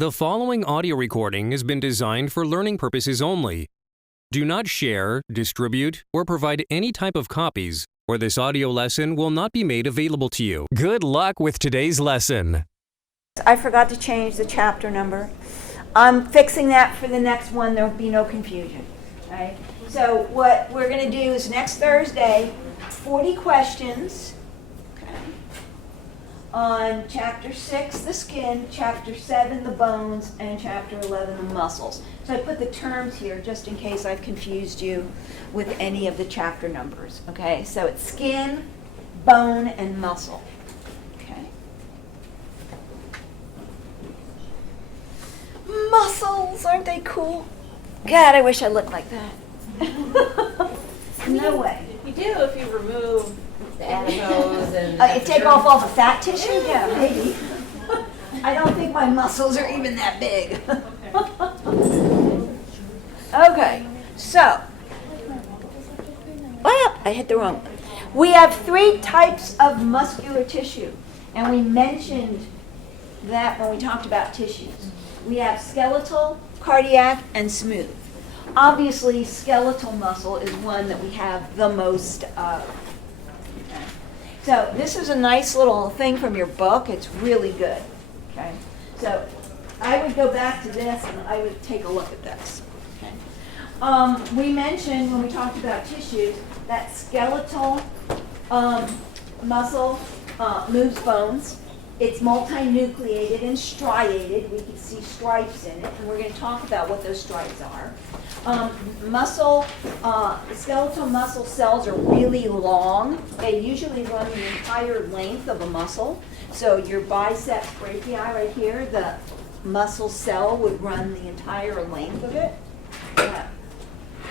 The following audio recording has been designed for learning purposes only. Do not share, distribute, or provide any type of copies, or this audio lesson will not be made available to you. Good luck with today's lesson. I forgot to change the chapter number. I'm fixing that for the next one. There'll be no confusion. Right? So what we're going to do is next Thursday, 40 questions on Chapter 6, the skin, Chapter 7, the bones, and Chapter 11, the muscles. So I put the terms here just in case I've confused you with any of the chapter numbers. Okay, so it's skin, bone, and muscle. Okay. Muscles, aren't they cool? God, I wish I looked like that. No way. You do if you remove the adipose and You take off all the fat tissue? Yeah, maybe. I don't think my muscles are even that big. Okay, so. I hit the wrong one. We have 3 types of muscular tissue, and we mentioned that when we talked about tissues. We have skeletal, cardiac, and smooth. Obviously, skeletal muscle is one that we have the most of. Okay. So this is a nice little thing from your book. It's really good. Okay. So I would go back to this and I would take a look at this. Okay. We mentioned when we talked about tissues that skeletal muscle moves bones. It's multinucleated and striated. We can see stripes in it, and we're going to talk about what those stripes are. Skeletal muscle cells are really long. They usually run the entire length of a muscle. So your biceps brachii right here, the muscle cell would run the entire length of it. Yeah.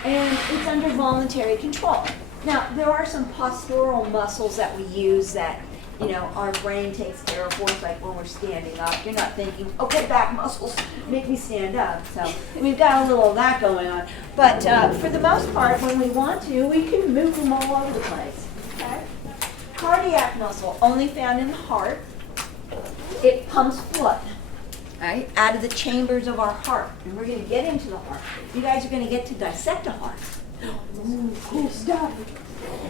And it's under voluntary control. Now, there are some postural muscles that we use that our brain takes care of for us, like when we're standing up. You're not thinking, okay, back muscles make me stand up. So we've got a little of that going on. But for the most part, when we want to, we can move them all over the place. Okay? Cardiac muscle, only found in the heart. It pumps blood, right, out of the chambers of our heart. And we're going to get into the heart. You guys are going to get to dissect a heart. Ooh, cool stuff.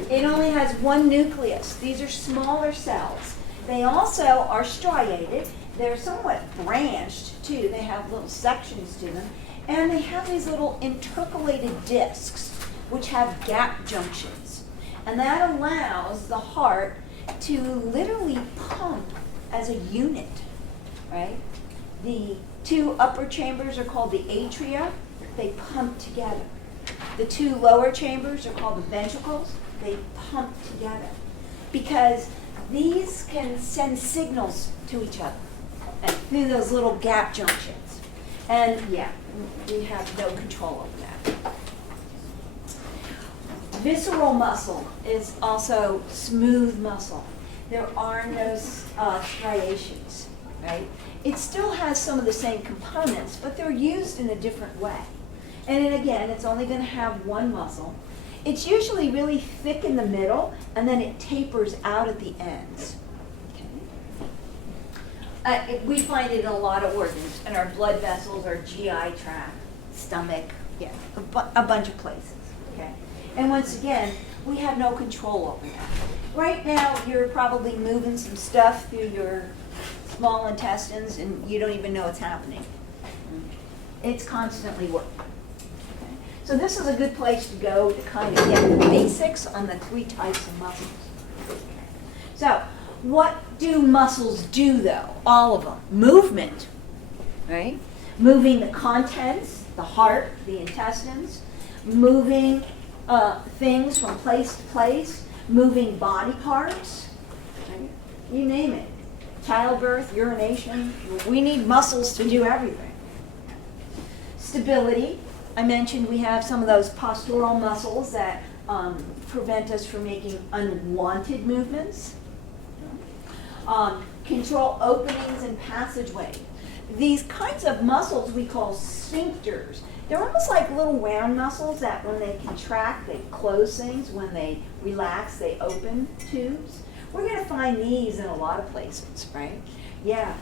It only has one nucleus. These are smaller cells. They also are striated. They're somewhat branched, too. They have little sections to them. And they have these little intercalated discs, which have gap junctions. And that allows the heart to literally pump as a unit, right? The 2 upper chambers are called the atria. They pump together. The 2 lower chambers are called the ventricles. They pump together because these can send signals to each other and through those little gap junctions. And yeah, we have no control over that. Visceral muscle is also smooth muscle. There are no striations, right? It still has some of the same components, but they're used in a different way. And then again, it's only going to have one muscle. It's usually really thick in the middle, and then it tapers out at the ends. Okay. We find it in a lot of organs, in our blood vessels, our GI tract, stomach, yeah, a bunch of places. Okay. And once again, we have no control over that. Right now, you're probably moving some stuff through your small intestines, and you don't even know it's happening. It's constantly working. So this is a good place to go to kind of get the basics on the 3 types of muscles. So what do muscles do, though? All of them. Movement, right? Moving the contents, the heart, the intestines, moving things from place to place, moving body parts, right? You name it. Childbirth, urination. We need muscles to do everything. Stability. I mentioned we have some of those postural muscles that prevent us from making unwanted movements. Control openings and passageways. These kinds of muscles we call sphincters. They're almost like little round muscles that when they contract, they close things. When they relax, they open tubes. We're going to find these in a lot of places, right? Yeah.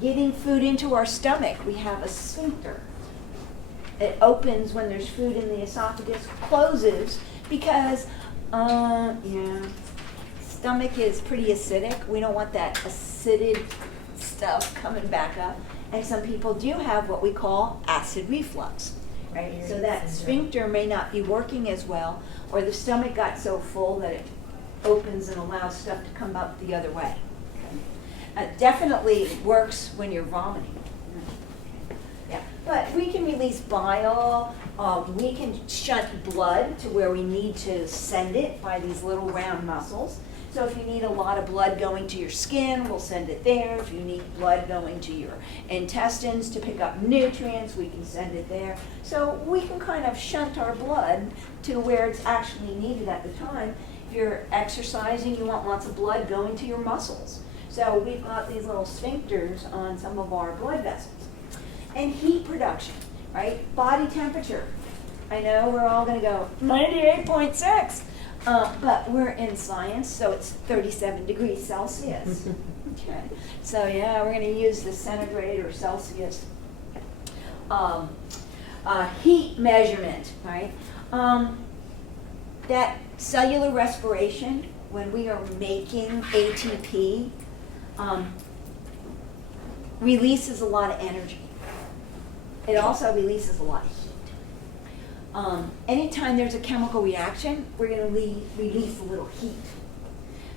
getting food into our stomach, we have a sphincter. It opens when there's food in the esophagus, closes because, stomach is pretty acidic. We don't want that acidic stuff coming back up. And some people do have what we call acid reflux, right? So that sphincter may not be working as well, or the stomach got so full that it opens and allows stuff to come up the other way. Definitely works when you're vomiting. Yeah, but we can release bile. We can shunt blood to where we need to send it by these little round muscles. So if you need a lot of blood going to your skin, we'll send it there. If you need blood going to your intestines to pick up nutrients, we can send it there. So we can kind of shunt our blood to where it's actually needed at the time. If you're exercising, you want lots of blood going to your muscles. So we've got these little sphincters on some of our blood vessels. And heat production, right? Body temperature. I know we're all going to go 98.6, but we're in science, so it's 37 degrees Celsius. Okay. So yeah, we're going to use the centigrade or Celsius heat measurement, right? That cellular respiration, when we are making ATP, releases a lot of energy. It also releases a lot of heat. Anytime there's a chemical reaction, we're going to release a little heat.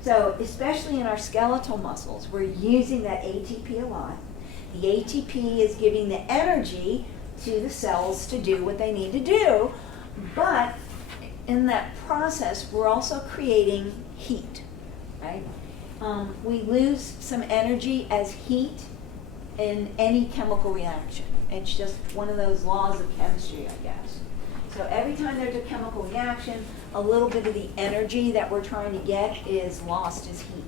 So especially in our skeletal muscles, we're using that ATP a lot. The ATP is giving the energy to the cells to do what they need to do, but in that process, we're also creating heat, right? We lose some energy as heat in any chemical reaction. It's just one of those laws of chemistry, I guess. So every time there's a chemical reaction, a little bit of the energy that we're trying to get is lost as heat.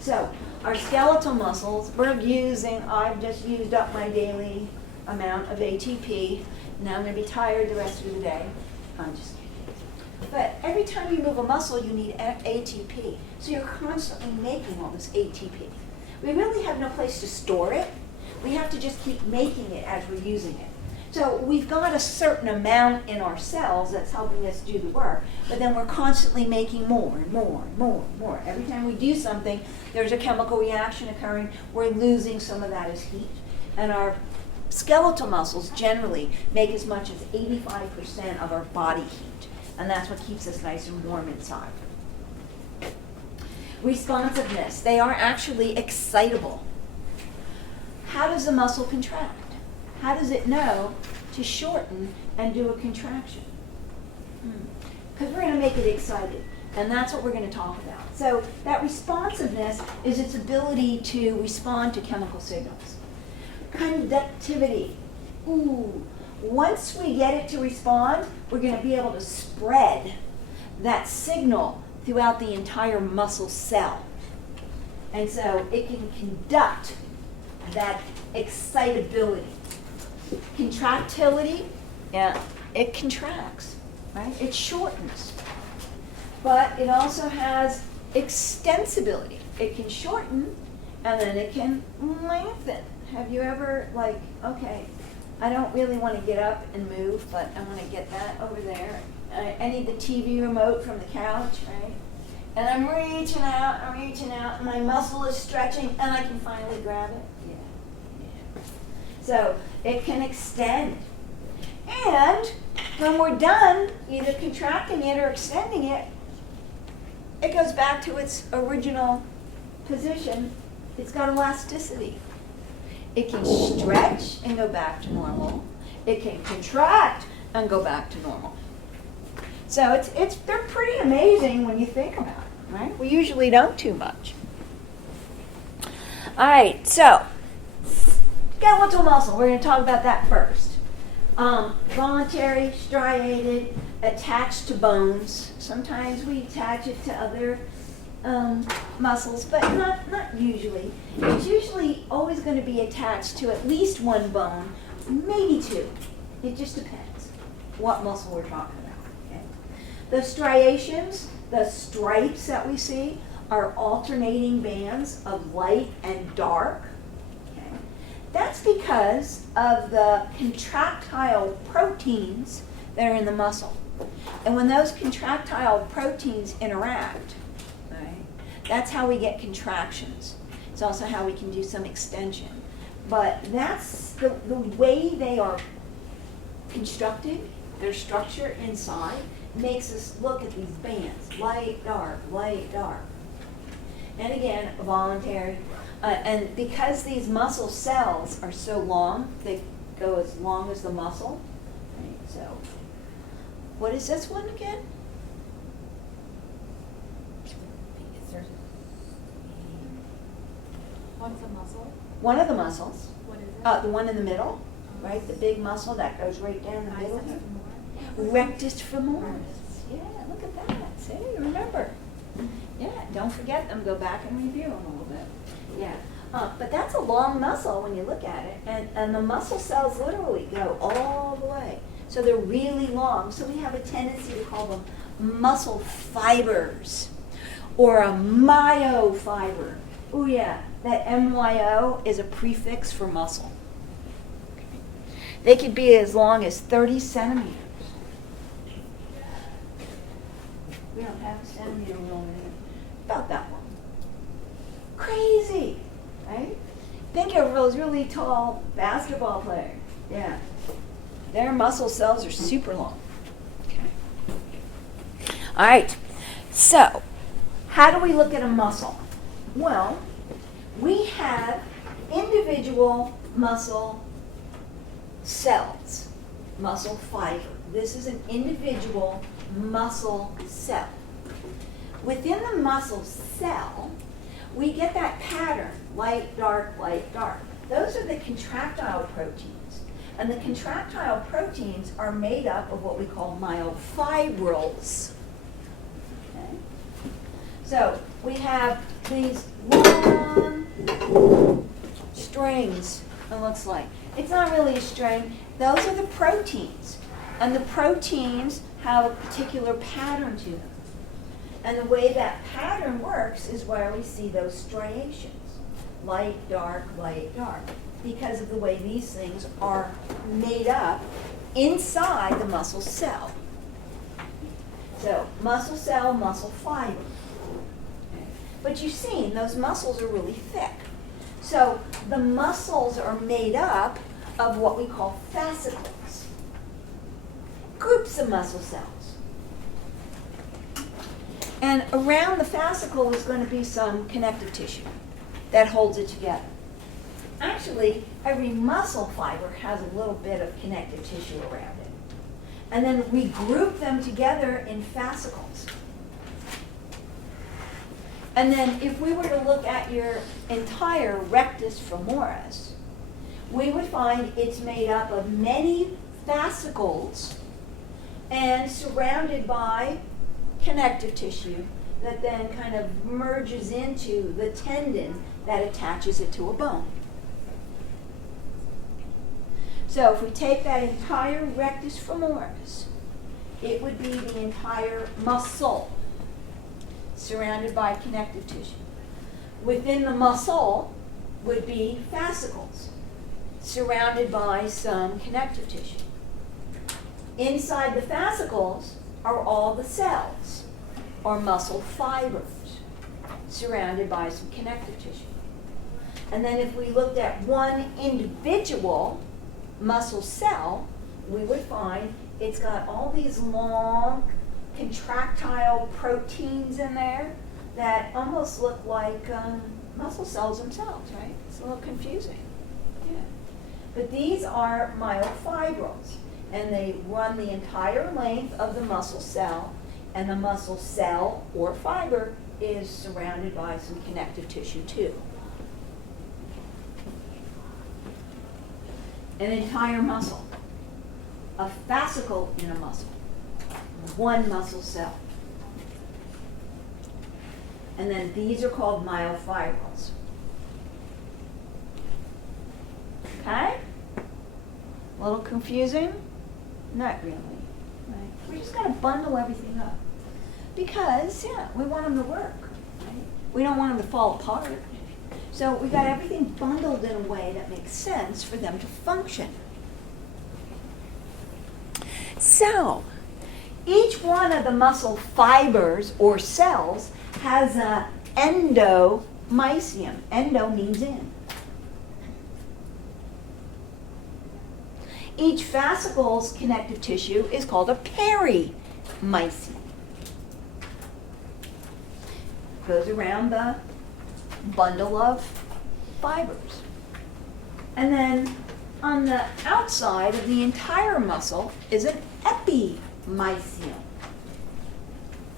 So our skeletal muscles, I've just used up my daily amount of ATP. Now I'm going to be tired the rest of the day. I'm just kidding. But every time you move a muscle, you need ATP. So you're constantly making all this ATP. We really have no place to store it. We have to just keep making it as we're using it. So we've got a certain amount in our cells that's helping us do the work, but then we're constantly making more and more and more and more. Every time we do something, there's a chemical reaction occurring. We're losing some of that as heat. And our skeletal muscles generally make as much as 85% of our body heat. And that's what keeps us nice and warm inside. Responsiveness. They are actually excitable. How does the muscle contract? How does it know to shorten and do a contraction? Because we're going to make it excited. And that's what we're going to talk about. So that responsiveness is its ability to respond to chemical signals. Conductivity. Once we get it to respond, we're going to be able to spread that signal throughout the entire muscle cell. And so it can conduct that excitability. Contractility, it contracts, right? It shortens. But it also has extensibility. It can shorten and then it can lengthen. Have you ever okay, I don't really want to get up and move, but I want to get that over there. I need the TV remote from the couch, right? And I'm reaching out, and my muscle is stretching, and I can finally grab it. Yeah. So it can extend. And when we're done, either contracting it or extending it, it goes back to its original position. It's got elasticity. It can stretch and go back to normal. It can contract and go back to normal. So they're pretty amazing when you think about it, right? We usually don't too much. All right, so skeletal muscle. We're going to talk about that first. Voluntary, striated, attached to bones. Sometimes we attach it to other muscles, but not usually. It's usually always going to be attached to at least one bone, maybe two. It just depends what muscle we're talking about. Okay? The striations, the stripes that we see, are alternating bands of light and dark. Okay? That's because of the contractile proteins that are in the muscle. And when those contractile proteins interact, right, that's how we get contractions. It's also how we can do some extension. But that's the way they are constructed, their structure inside, makes us look at these bands, light, dark, light, dark. And again, voluntary. And because these muscle cells are so long, they go as long as the muscle. Right, so, what is this one again? What's a muscle? One of the muscles. What is it? The one in the middle, right? The big muscle that goes right down the middle. Biceps femoris. Rectus femoris. Yeah, look at that. See, remember. Yeah, don't forget them. Go back and review them a little bit. Yeah. But that's a long muscle when you look at it. And the muscle cells literally go all the way. So they're really long. So we have a tendency to call them muscle fibers or a myofiber. Oh yeah, that MYO is a prefix for muscle. They could be as long as 30 centimeters. We don't have a centimeter rule in it. About that one. Crazy, right? Think of those really tall basketball players. Yeah. Their muscle cells are super long. Okay. All right. So, how do we look at a muscle? Well, we have individual muscle cells, muscle fiber. This is an individual muscle cell. Within the muscle cell, we get that pattern, light, dark, light, dark. Those are the contractile proteins. And the contractile proteins are made up of what we call myofibrils. Okay? So we have these long strings, it looks like. It's not really a string. Those are the proteins. And the proteins have a particular pattern to them. And the way that pattern works is where we see those striations. Light, dark, because of the way these things are made up inside the muscle cell. So, muscle cell, muscle fiber. Okay. But you've seen those muscles are really thick. So, the muscles are made up of what we call fascicles. Groups of muscle cells. And around the fascicle is going to be some connective tissue that holds it together. Actually, every muscle fiber has a little bit of connective tissue around it. And then we group them together in fascicles. And then if we were to look at your entire rectus femoris, we would find it's made up of many fascicles and surrounded by connective tissue that then kind of merges into the tendon that attaches it to a bone. So if we take that entire rectus femoris, it would be the entire muscle surrounded by connective tissue. Within the muscle would be fascicles surrounded by some connective tissue. Inside the fascicles are all the cells, or muscle fibers, surrounded by some connective tissue. And then if we looked at one individual muscle cell, we would find it's got all these long contractile proteins in there that almost look like muscle cells themselves, right? It's a little confusing. Yeah. But these are myofibrils, and they run the entire length of the muscle cell, and the muscle cell or fiber is surrounded by some connective tissue too. An entire muscle, a fascicle in a muscle, one muscle cell. And then these are called myofibrils. Okay? A little confusing? Not really. Right? We're just going to bundle everything up. Because, yeah, we want them to work. Right? We don't want them to fall apart. So we got everything bundled in a way that makes sense for them to function. So, each one of the muscle fibers or cells has a endomysium. Endo means in. Each fascicle's connective tissue is called a perimysium. Goes around the bundle of fibers. And then on the outside of the entire muscle is an epimysium.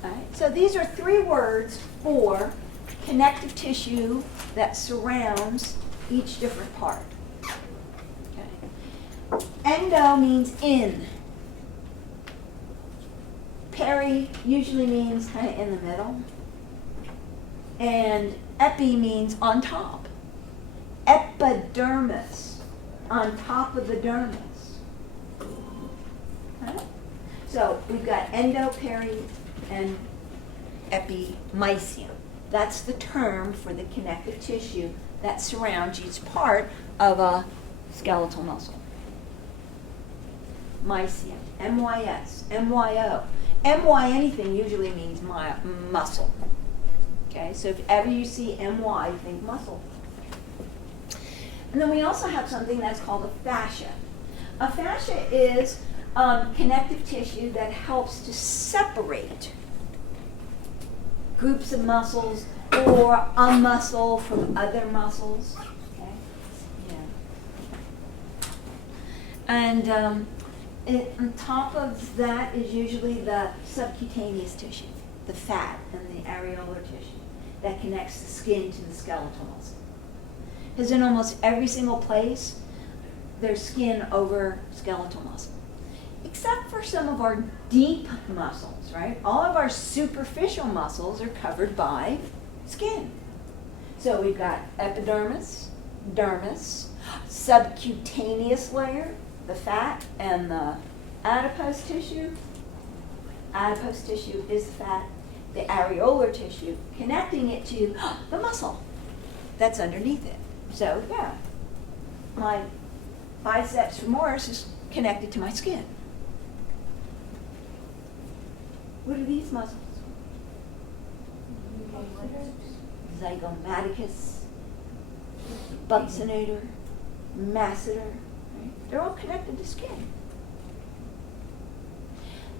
All right, so these are 3 words for connective tissue that surrounds each different part. Okay. Endo means in. Peri usually means kind of in the middle. And epi means on top. Epidermis, on top of the dermis. Okay? So we've got endo, peri, and epimysium. That's the term for the connective tissue that surrounds each part of a skeletal muscle. Mysium, M-Y-S, M-Y-O. M-Y anything usually means muscle. Okay, so if ever you see M-Y, you think muscle. And then we also have something that's called a fascia. A fascia is connective tissue that helps to separate groups of muscles or a muscle from other muscles. Okay? Yeah. And on top of that is usually the subcutaneous tissue, the fat and the areolar tissue that connects the skin to the skeletal muscle. Because in almost every single place, there's skin over skeletal muscle. Except for some of our deep muscles, right? All of our superficial muscles are covered by skin. So we've got epidermis, dermis, subcutaneous layer, the fat, and the adipose tissue. Adipose tissue is the fat, the areolar tissue, connecting it to the muscle that's underneath it. So yeah, my biceps femoris is connected to my skin. What are these muscles? Zygomaticus, buccinator, masseter. Right? They're all connected to skin.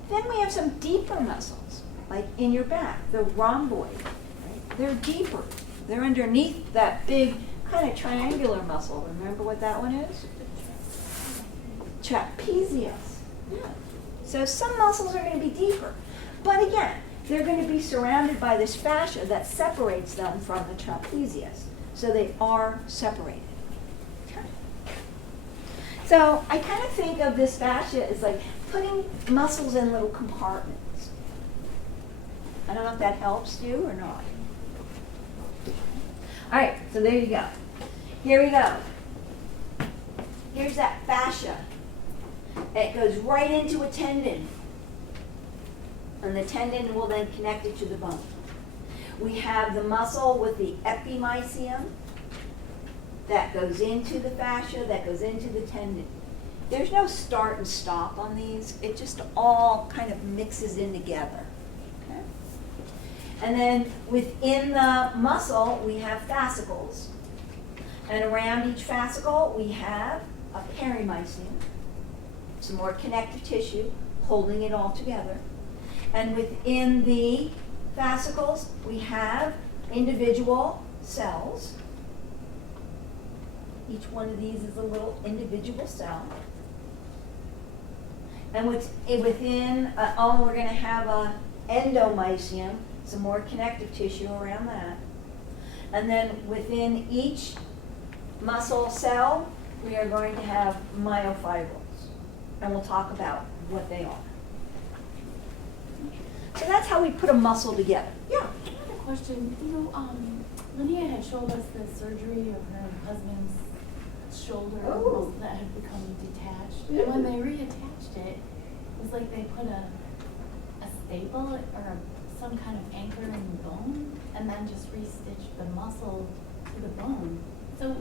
Then we have some deeper muscles, like in your back, the rhomboid. Right? They're deeper. They're underneath that big kind of triangular muscle. Remember what that one is? Trapezius. Yeah. So some muscles are going to be deeper. But again, they're going to be surrounded by this fascia that separates them from the trapezius. So they are separated. Okay. So I kind of think of this fascia as like putting muscles in little compartments. I don't know if that helps you or not. All right, so there you go. Here we go. Here's that fascia. It goes right into a tendon. And the tendon will then connect it to the bone. We have the muscle with the epimysium that goes into the fascia, that goes into the tendon. There's no start and stop on these. It just all kind of mixes in together. Okay? And then within the muscle, we have fascicles. And around each fascicle, we have a perimysium, some more connective tissue holding it all together. And within the fascicles, we have individual cells. Each one of these is a little individual cell. And within, we're going to have a endomysium, some more connective tissue around that. And then within each muscle cell, we are going to have myofibrils. And we'll talk about what they are. So that's how we put a muscle together. Yeah. I had a question. Linnea had showed us the surgery of her husband's shoulder Oh. that had become detached. And when they reattached it, it was like they put a staple or some kind of anchor in the bone and then just restitched the muscle to the bone. So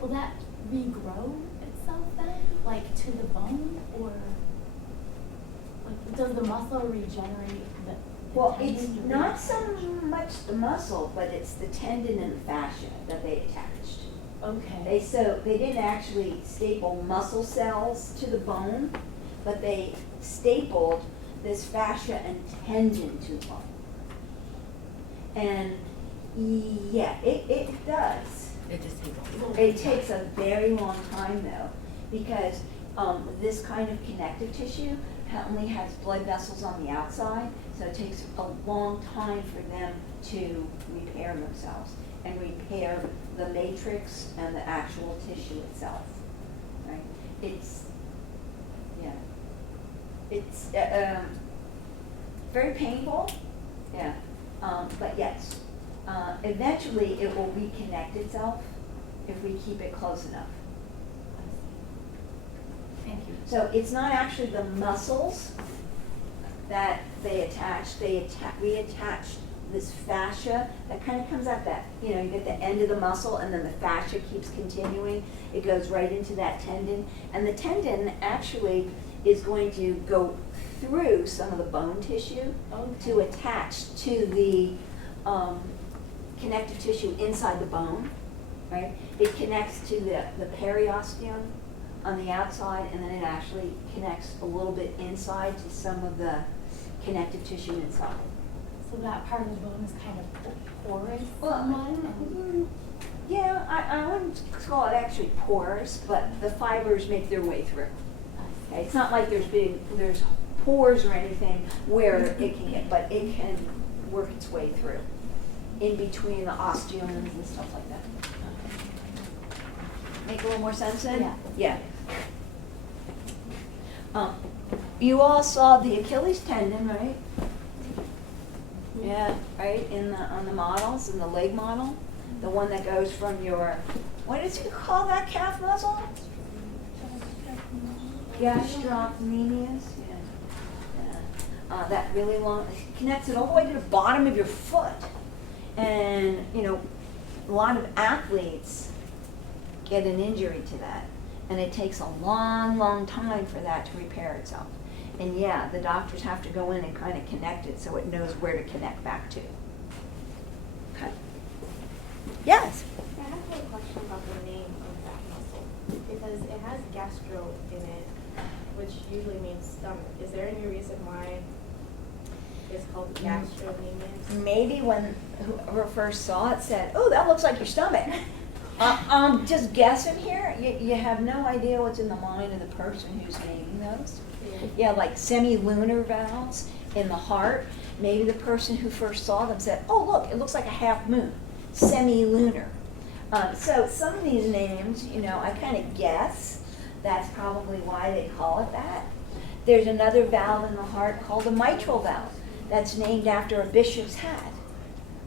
will that regrow itself then, like to the bone, or like does the muscle regenerate the Well, tendon it's to not reach- so much the muscle, but it's the tendon and the fascia that they attached. Okay. They didn't actually staple muscle cells to the bone, but they stapled this fascia and tendon to the bone. And yeah, it does. It just takes a long It time. takes a very long time though, because this kind of connective tissue only has blood vessels on the outside, so it takes a long time for them to repair themselves and repair the matrix and the actual tissue itself, right? It's very painful, yeah, but yes, eventually it will reconnect itself if we keep it close enough. Thank you. So it's not actually the muscles that they attach, we attach this fascia that kind of comes at that, you get the end of the muscle and then the fascia keeps continuing. It goes right into that tendon. And the tendon actually is going to go through some of the bone tissue to attach to the connective tissue inside the bone, right? It connects to the periosteum on the outside, and then it actually connects a little bit inside to some of the connective tissue inside. So that part of the bone is kind of porous Well, somewhat, and Yeah, I wouldn't call it actually porous, but the fibers make their way through. Okay, it's not like there's pores or anything where it can get, but it can work its way through in between the osteomes and stuff like that. Make a little more sense then? Yeah. Yeah. You all saw the Achilles tendon, right? Yeah, right, on the models, in the leg model, the one that goes from your, what did you call that calf muscle? Gastrocnemius, yeah. That really long, it connects it all the way to the bottom of your foot. And, a lot of athletes get an injury to that. And it takes a long, long time for that to repair itself. And yeah, the doctors have to go in and kind of connect it so it knows where to connect back to. Okay. Yes? I have a question about the name of that muscle, because it has gastro in it, which usually means stomach. Is there any reason why it's called gastrocnemius? Maybe when whoever first saw it said, "Oh, that looks like your stomach." I'm just guessing here. You have no idea what's in the mind of the person who's naming those. Yeah, like semi-lunar valves in the heart. Maybe the person who first saw them said, "Oh, look, it looks like a half moon." Semi-lunar. So some of these names, I kind of guess that's probably why they call it that. There's another valve in the heart called the mitral valve that's named after a bishop's hat.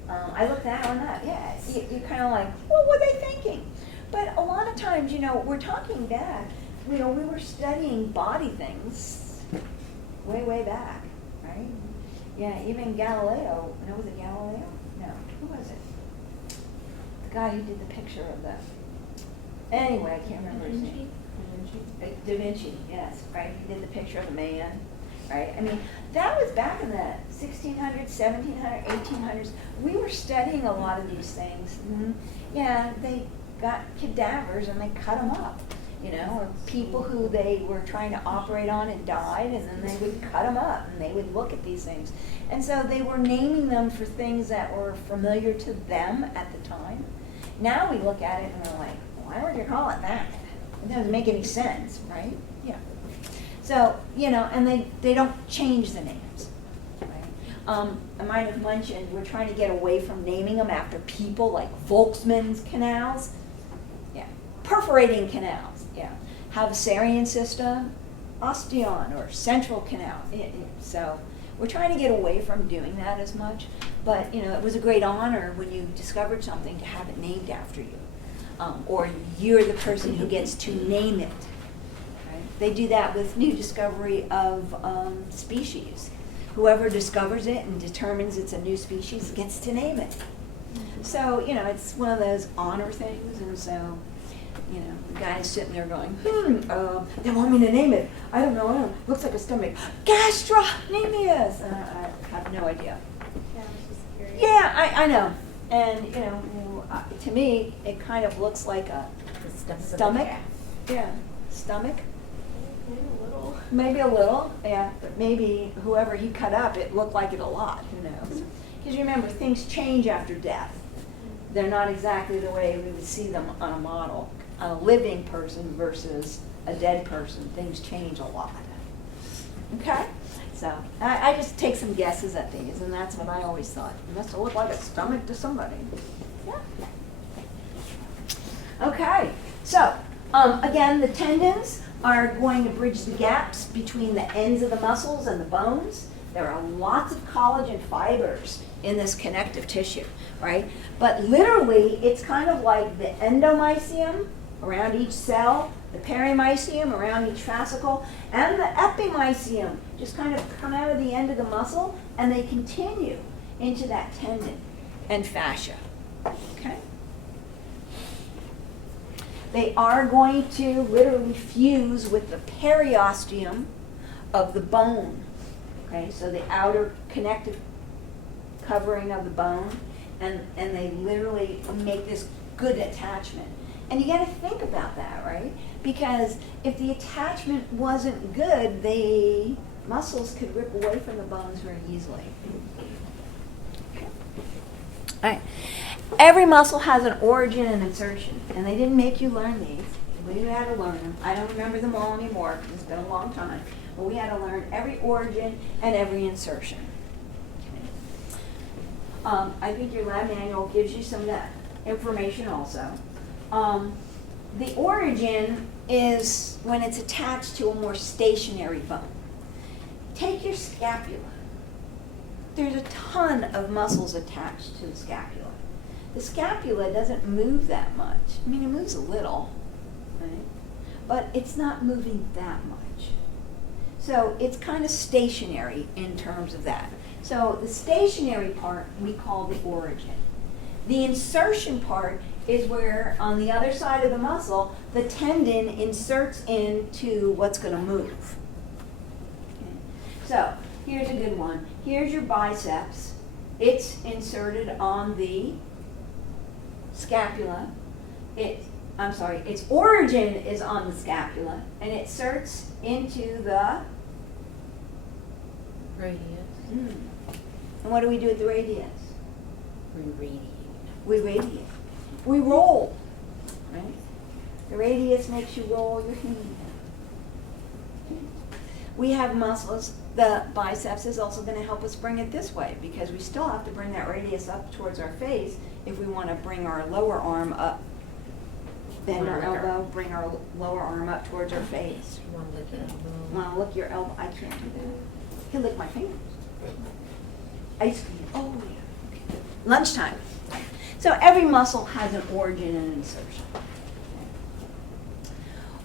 I looked that one up. Yeah, you kind of like, well, what are they thinking? But a lot of times, we're talking back. We were studying body things way, way back, right? Yeah, even Galileo. No, was it Galileo? No, who was it? The guy who did the picture of the. Anyway, I can't remember his name. Da Vinci, yes, right. He did the picture of the man, right? I mean, that was back in the 1600s, 1700s, 1800s. We were studying a lot of these things. Yeah, they got cadavers and they cut them up, or people who they were trying to operate on and died, and then they would cut them up and they would look at these things. And so they were naming them for things that were familiar to them at the time. Now we look at it and we're like, why would you call it that? It doesn't make any sense, right? Yeah. So, and they don't change the names, right? I might have mentioned we're trying to get away from naming them after people like Volkmann's canals. Yeah. Perforating canals, yeah. Havasarian system, osteon or central canal. So we're trying to get away from doing that as much. But, it was a great honor when you discovered something to have it named after you. Or you're the person who gets to name it. Right? They do that with new discovery of species. Whoever discovers it and determines it's a new species gets to name it. so, you know, it's one of those honor things, and so, you know, the guy's sitting there going, they want me to name it. I don't know, looks like a stomach. Gastrocnemius! And I have no idea. Yeah, I was just curious. Yeah, I know. And, you know, to me, it kind of looks like a The stomach. Yeah, stomach. Maybe a little. Maybe a little, yeah, but maybe whoever he cut up, it looked like it a lot, who knows? Because remember, things change after death. They're not exactly the way we would see them on a model. On a living person versus a dead person, things change a lot. Okay? So I just take some guesses at these, and that's what I always thought. It must have looked like a stomach to somebody. Yeah. Okay, so again, the tendons are going to bridge the gaps between the ends of the muscles and the bones. There are lots of collagen fibers in this connective tissue, right? But literally, it's kind of like the endomysium around each cell, the perimysium around each fascicle, and the epimysium just kind of come out of the end of the muscle, and they continue into that tendon and fascia, okay? They are going to literally fuse with the periosteum of the bone, okay? So the outer connective covering of the bone, and they literally make this good attachment. And you got to think about that, right? Because if the attachment wasn't good, the muscles could rip away from the bones very easily. Okay. All right. Every muscle has an origin and insertion, and they didn't make you learn these. We had to learn them. I don't remember them all anymore because it's been a long time. But we had to learn every origin and every insertion. Okay. I think your lab manual gives you some of that information also. The origin is when it's attached to a more stationary bone. Take your scapula. There's a ton of muscles attached to the scapula. The scapula doesn't move that much. I mean, it moves a little, right? But it's not moving that much. So it's kind of stationary in terms of that. So the stationary part we call the origin. The insertion part is where, on the other side of the muscle, the tendon inserts into what's going to move. Okay. So here's a good one. Here's your biceps. It's inserted on the scapula. Its origin is on the scapula, and it inserts into the Radius. And what do we do with the radius? Radiate. We radiate. We roll, right? The radius makes you roll your hand. We have muscles. The biceps is also going to help us bring it this way because we still have to bring that radius up towards our face if we want to bring our lower arm up. Bend our elbow, bring our lower arm up towards our face. You want to lick your elbow? Want to lick your elbow? I can't do that. You can lick my fingers. Ice cream. Oh, yeah. Okay. Lunchtime. So every muscle has an origin and insertion.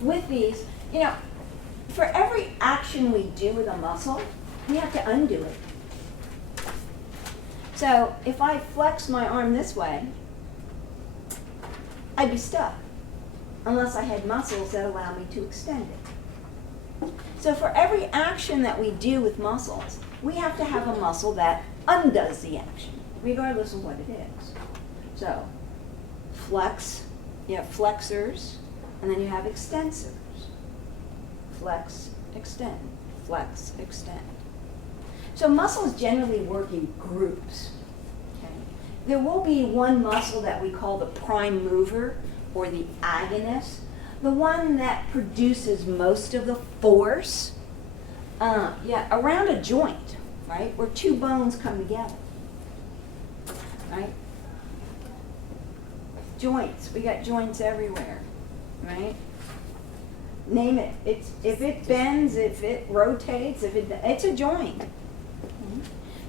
With these, you know, for every action we do with a muscle, we have to undo it. So if I flex my arm this way, I'd be stuck unless I had muscles that allow me to extend it. So for every action that we do with muscles, we have to have a muscle that undoes the action, regardless of what it is. So flex, you have flexors, and then you have extensors. Flex, extend, flex, extend. So muscles generally work in groups. Okay? There will be one muscle that we call the prime mover, or the agonist, the one that produces most of the force, around a joint, right, where two bones come together, right? Joints, we got joints everywhere, right? Name it. If it bends, if it rotates, it's a joint. Mm-hmm.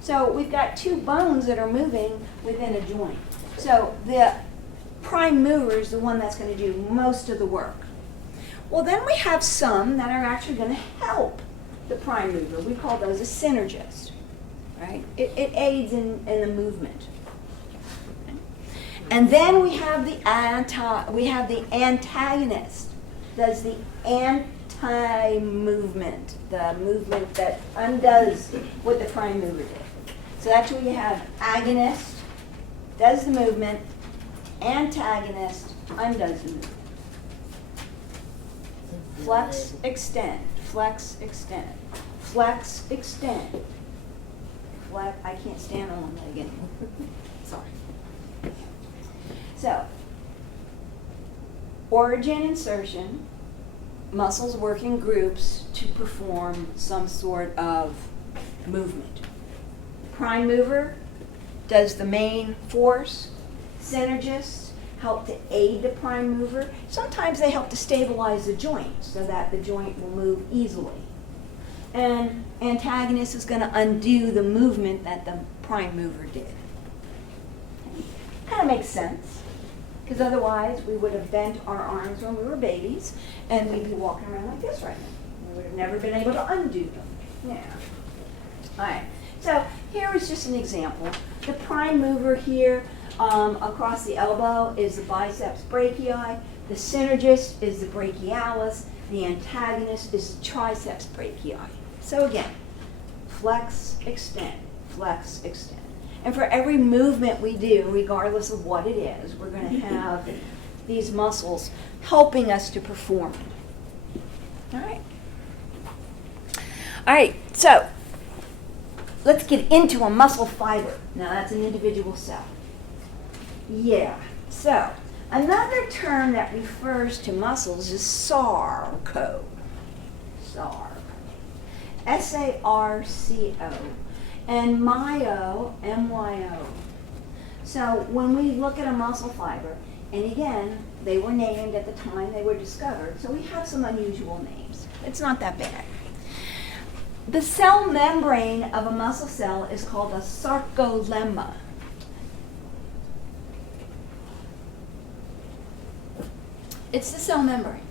So we've got two bones that are moving within a joint. So the prime mover is the one that's going to do most of the work. Well, then we have some that are actually going to help the prime mover. We call those a synergist, right? It aids in the movement. Okay. And then we have the antagonist. Does the anti-movement, the movement that undoes what the prime mover did. So that's where you have agonist, does the movement, antagonist, undoes the movement. Flex, extend, flex, extend, flex, extend. Flex, I can't stand on one leg anymore. Sorry. So, origin, insertion, muscles work in groups to perform some sort of movement. Prime mover does the main force. Synergists help to aid the prime mover. Sometimes they help to stabilize the joint so that the joint will move easily. And antagonist is going to undo the movement that the prime mover did. Kind of makes sense, because otherwise we would have bent our arms when we were babies and we'd be walking around like this right now. We would have never been able to undo them. Yeah. All right. So here is just an example. The prime mover here across the elbow is the biceps brachii. The synergist is the brachialis. The antagonist is the triceps brachii. So again, flex, extend, flex, extend. And for every movement we do, regardless of what it is, we're going to have these muscles helping us to perform it. All right? All right, so let's get into a muscle fiber. Now that's an individual cell. Yeah, so another term that refers to muscles is sarco. Sarco. S-A-R-C-O. And myo, M-Y-O. So when we look at a muscle fiber, and again, they were named at the time they were discovered, so we have some unusual names. It's not that bad. The cell membrane of a muscle cell is called a sarcolemma. It's the cell membrane.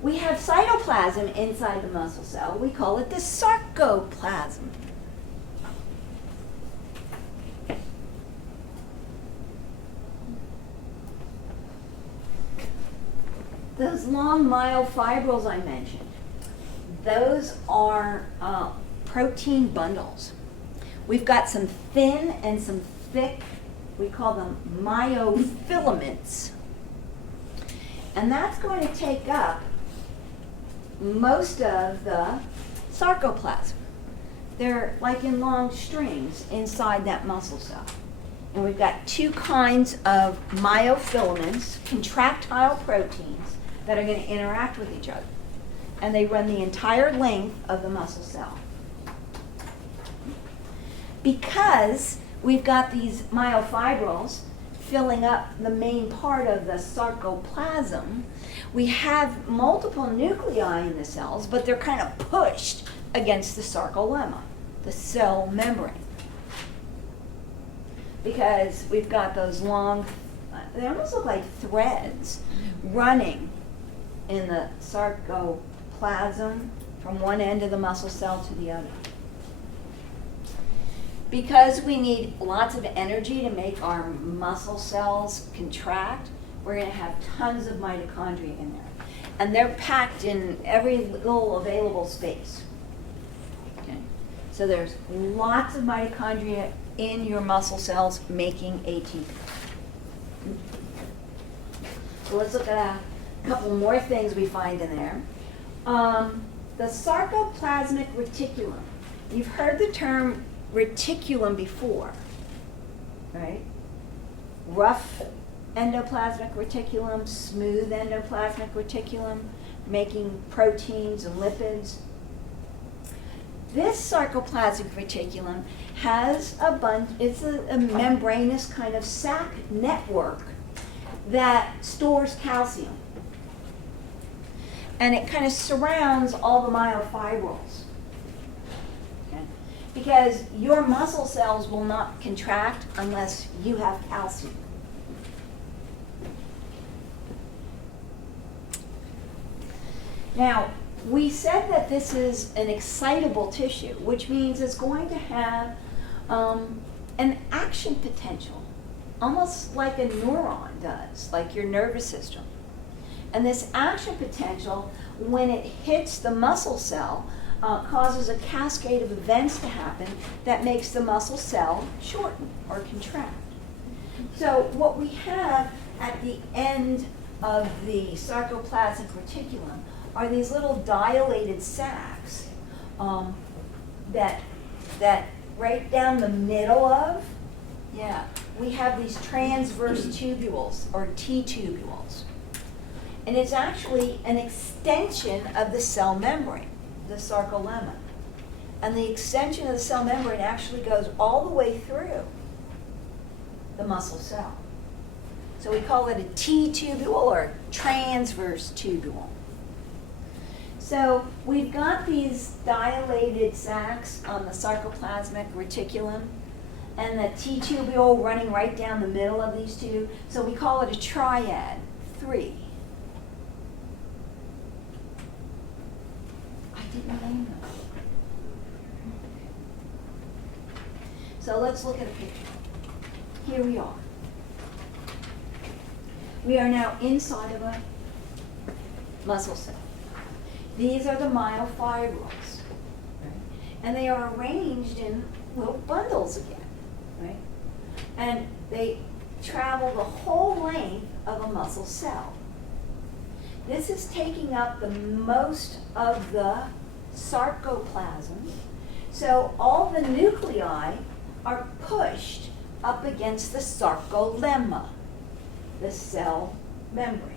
We have cytoplasm inside the muscle cell. We call it the sarcoplasm. Those long myofibrils I mentioned, those are protein bundles. We've got some thin and some thick, we call them myofilaments. And that's going to take up most of the sarcoplasm. They're like in long strings inside that muscle cell. And we've got two kinds of myofilaments, contractile proteins, that are going to interact with each other. And they run the entire length of the muscle cell. Because we've got these myofibrils filling up the main part of the sarcoplasm, we have multiple nuclei in the cells, but they're kind of pushed against the sarcolemma, the cell membrane. Because we've got those long, they almost look like threads running in the sarcoplasm from one end of the muscle cell to the other. Because we need lots of energy to make our muscle cells contract, we're going to have tons of mitochondria in there. And they're packed in every little available space. Okay? So there's lots of mitochondria in your muscle cells making ATP. So let's look at a couple more things we find in there. The sarcoplasmic reticulum. You've heard the term reticulum before, right? Rough endoplasmic reticulum, smooth endoplasmic reticulum, making proteins and lipids. This sarcoplasmic reticulum has it's a membranous kind of sac network that stores calcium. And it kind of surrounds all the myofibrils. Okay? Because your muscle cells will not contract unless you have calcium. Now, we said that this is an excitable tissue, which means it's going to have an action potential, almost like a neuron does, like your nervous system. And this action potential, when it hits the muscle cell, causes a cascade of events to happen that makes the muscle cell shorten or contract. So what we have at the end of the sarcoplasmic reticulum are these little dilated sacs that right down the middle of, we have these transverse tubules, or T-tubules. And it's actually an extension of the cell membrane, the sarcolemma. And the extension of the cell membrane actually goes all the way through the muscle cell. So we call it a T-tubule or transverse tubule. So we've got these dilated sacs on the sarcoplasmic reticulum and the T-tubule running right down the middle of these two. So we call it a triad, 3. I didn't name them. So let's look at a picture. Here we are. We are now inside of a muscle cell. These are the myofibrils, right? And they are arranged in little bundles again, right? And they travel the whole length of a muscle cell. This is taking up the most of the sarcoplasm, so all the nuclei are pushed up against the sarcolemma, the cell membrane.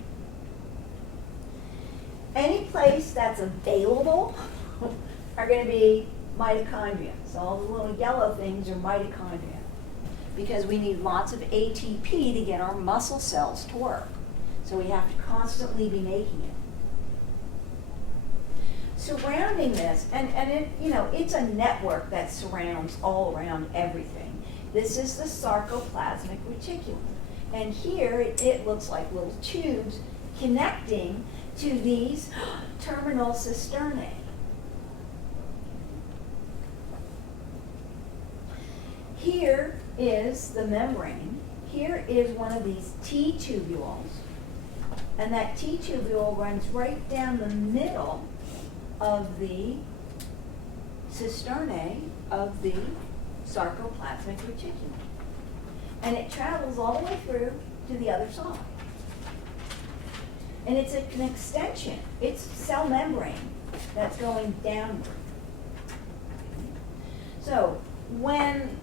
Any place that's available are going to be mitochondria. So all the little yellow things are mitochondria because we need lots of ATP to get our muscle cells to work. So we have to constantly be making it. Surrounding this, and it, it's a network that surrounds all around everything. This is the sarcoplasmic reticulum. And here it looks like little tubes connecting to these terminal cisternae. Here is the membrane. Here is one of these T-tubules. And that T-tubule runs right down the middle of the cisternae of the sarcoplasmic reticulum. And it travels all the way through to the other side. And it's an extension. It's cell membrane that's going downward. So when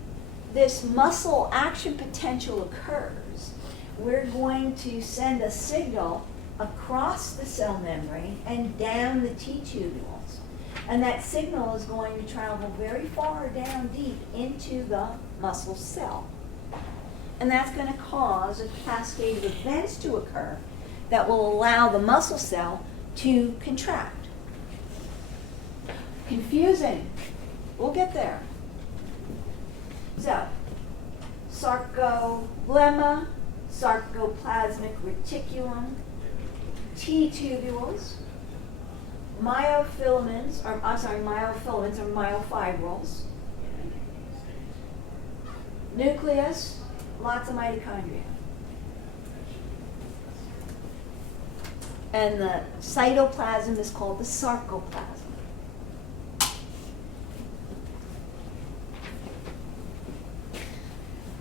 this muscle action potential occurs, we're going to send a signal across the cell membrane and down the T-tubules. And that signal is going to travel very far down deep into the muscle cell. And that's going to cause a cascade of events to occur that will allow the muscle cell to contract. Confusing. We'll get there. So, sarcolemma, sarcoplasmic reticulum, T-tubules, myofilaments or myofibrils, nucleus, lots of mitochondria. And the cytoplasm is called the sarcoplasm.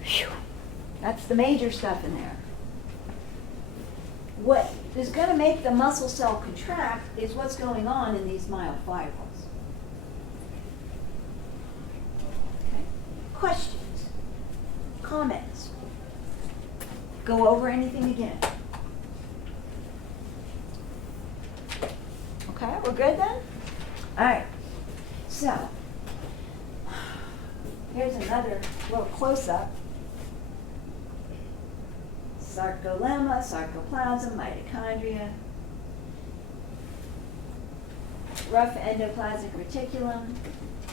Whew. That's the major stuff in there. What is going to make the muscle cell contract is what's going on in these myofibrils. Okay. Questions? Comments? Go over anything again? Okay, we're good then? All right. So, here's another little close-up. Sarcolemma, sarcoplasm, mitochondria, rough endoplasmic reticulum,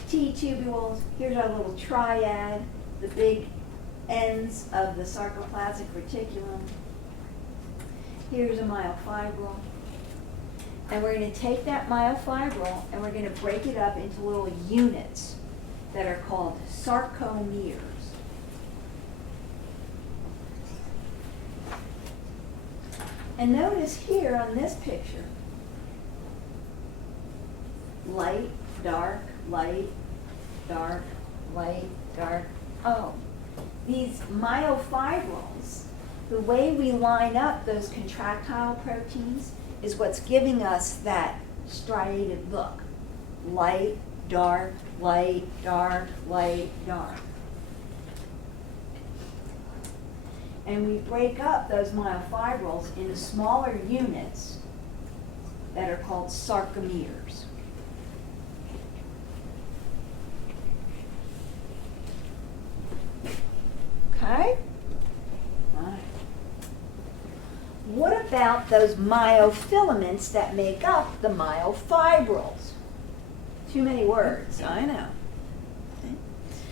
T-tubules. Here's our little triad, the big ends of the sarcoplasmic reticulum. Here's a myofibril. And we're going to take that myofibril and we're going to break it up into little units that are called sarcomeres. And notice here on this picture, light, dark, light, dark, light, dark. Oh, these myofibrils, the way we line up those contractile proteins is what's giving us that striated look. Light, dark, light, dark, light, dark. And we break up those myofibrils into smaller units that are called sarcomeres. Okay? All right. What about those myofilaments that make up the myofibrils? Too many words, I know.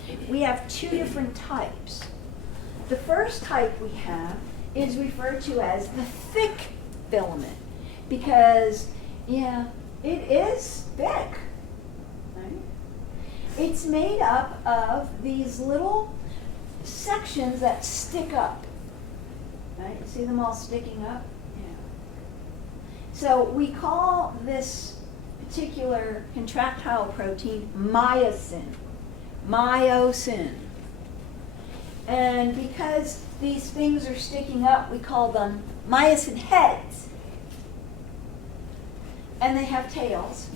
Okay. We have two different types. The first type we have is referred to as the thick filament because, yeah, it is thick. Right? It's made up of these little sections that stick up. Right? You see them all sticking up? Yeah. So we call this particular contractile protein myosin. Myosin. And because these things are sticking up, we call them myosin heads. And they have tails.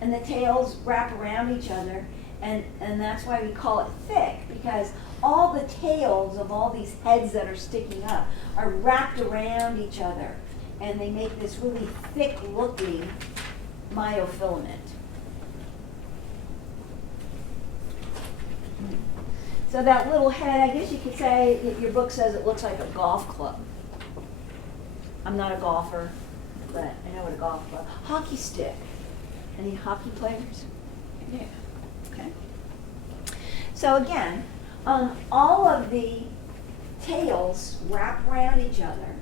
And the tails wrap around each other. And that's why we call it thick, because all the tails of all these heads that are sticking up are wrapped around each other. And they make this really thick looking myofilament. So that little head, I guess you could say, your book says it looks like a golf club. I'm not a golfer, but I know what a golf club. Hockey stick. Any hockey players? Yeah. Okay. So again, all of the tails wrap around each other,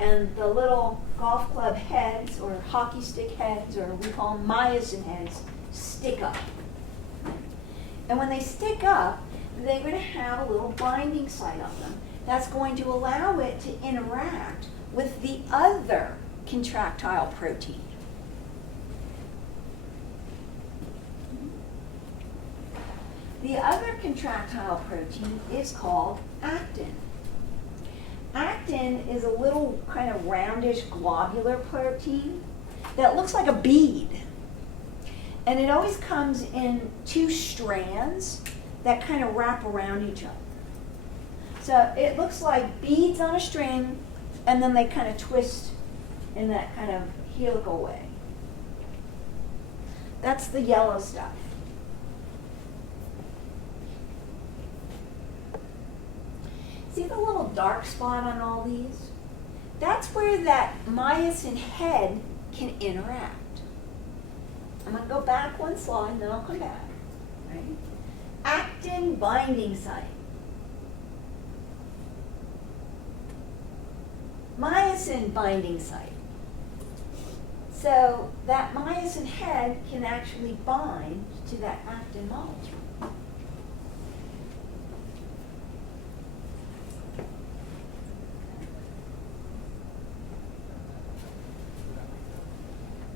and the little golf club heads or hockey stick heads, or we call them myosin heads, stick up. And when they stick up, they're going to have a little binding site on them that's going to allow it to interact with the other contractile protein. The other contractile protein is called actin. Actin is a little kind of roundish globular protein that looks like a bead. And it always comes in two strands that kind of wrap around each other. So it looks like beads on a string, and then they kind of twist in that kind of helical way. That's the yellow stuff. See the little dark spot on all these? That's where that myosin head can interact. I'm going to go back one slide, and then I'll come back. Right? Actin binding site. Myosin binding site. So that myosin head can actually bind to that actin molecule.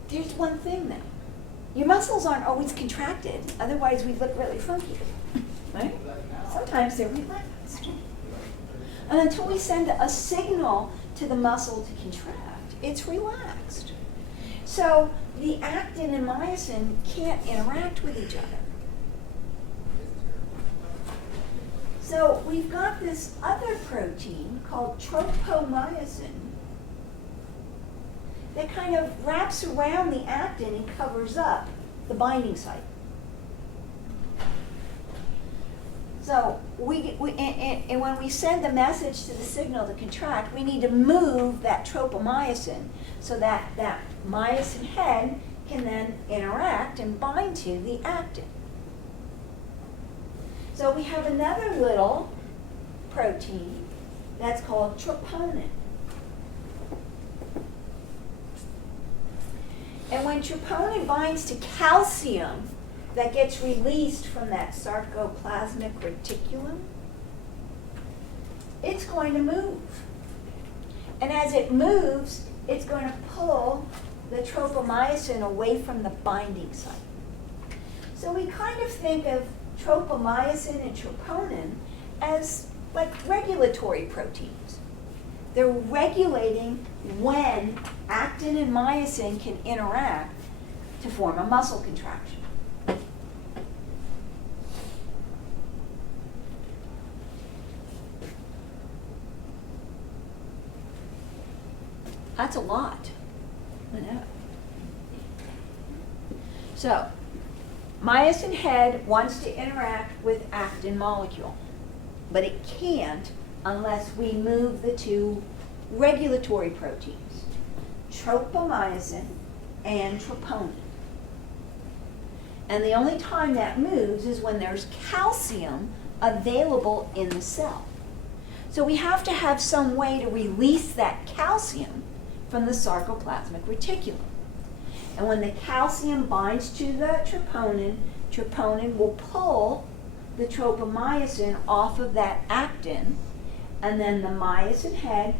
There's one thing though. Your muscles aren't always contracted, otherwise we look really funky, right? Sometimes they're relaxed. And until we send a signal to the muscle to contract, it's relaxed. So the actin and myosin can't interact with each other. So we've got this other protein called tropomyosin that kind of wraps around the actin and covers up the binding site. So and when we send the message to the signal to contract, we need to move that tropomyosin so that that myosin head can then interact and bind to the actin. So we have another little protein that's called troponin. And when troponin binds to calcium that gets released from that sarcoplasmic reticulum, it's going to move. And as it moves, it's going to pull the tropomyosin away from the binding site. So we kind of think of tropomyosin and troponin as like regulatory proteins. They're regulating when actin and myosin can interact to form a muscle contraction. That's a lot. I know. So, myosin head wants to interact with actin molecule, but it can't unless we move the two regulatory proteins, tropomyosin and troponin. And the only time that moves is when there's calcium available in the cell. So we have to have some way to release that calcium from the sarcoplasmic reticulum. And when the calcium binds to the troponin, troponin will pull the tropomyosin off of that actin, and then the myosin head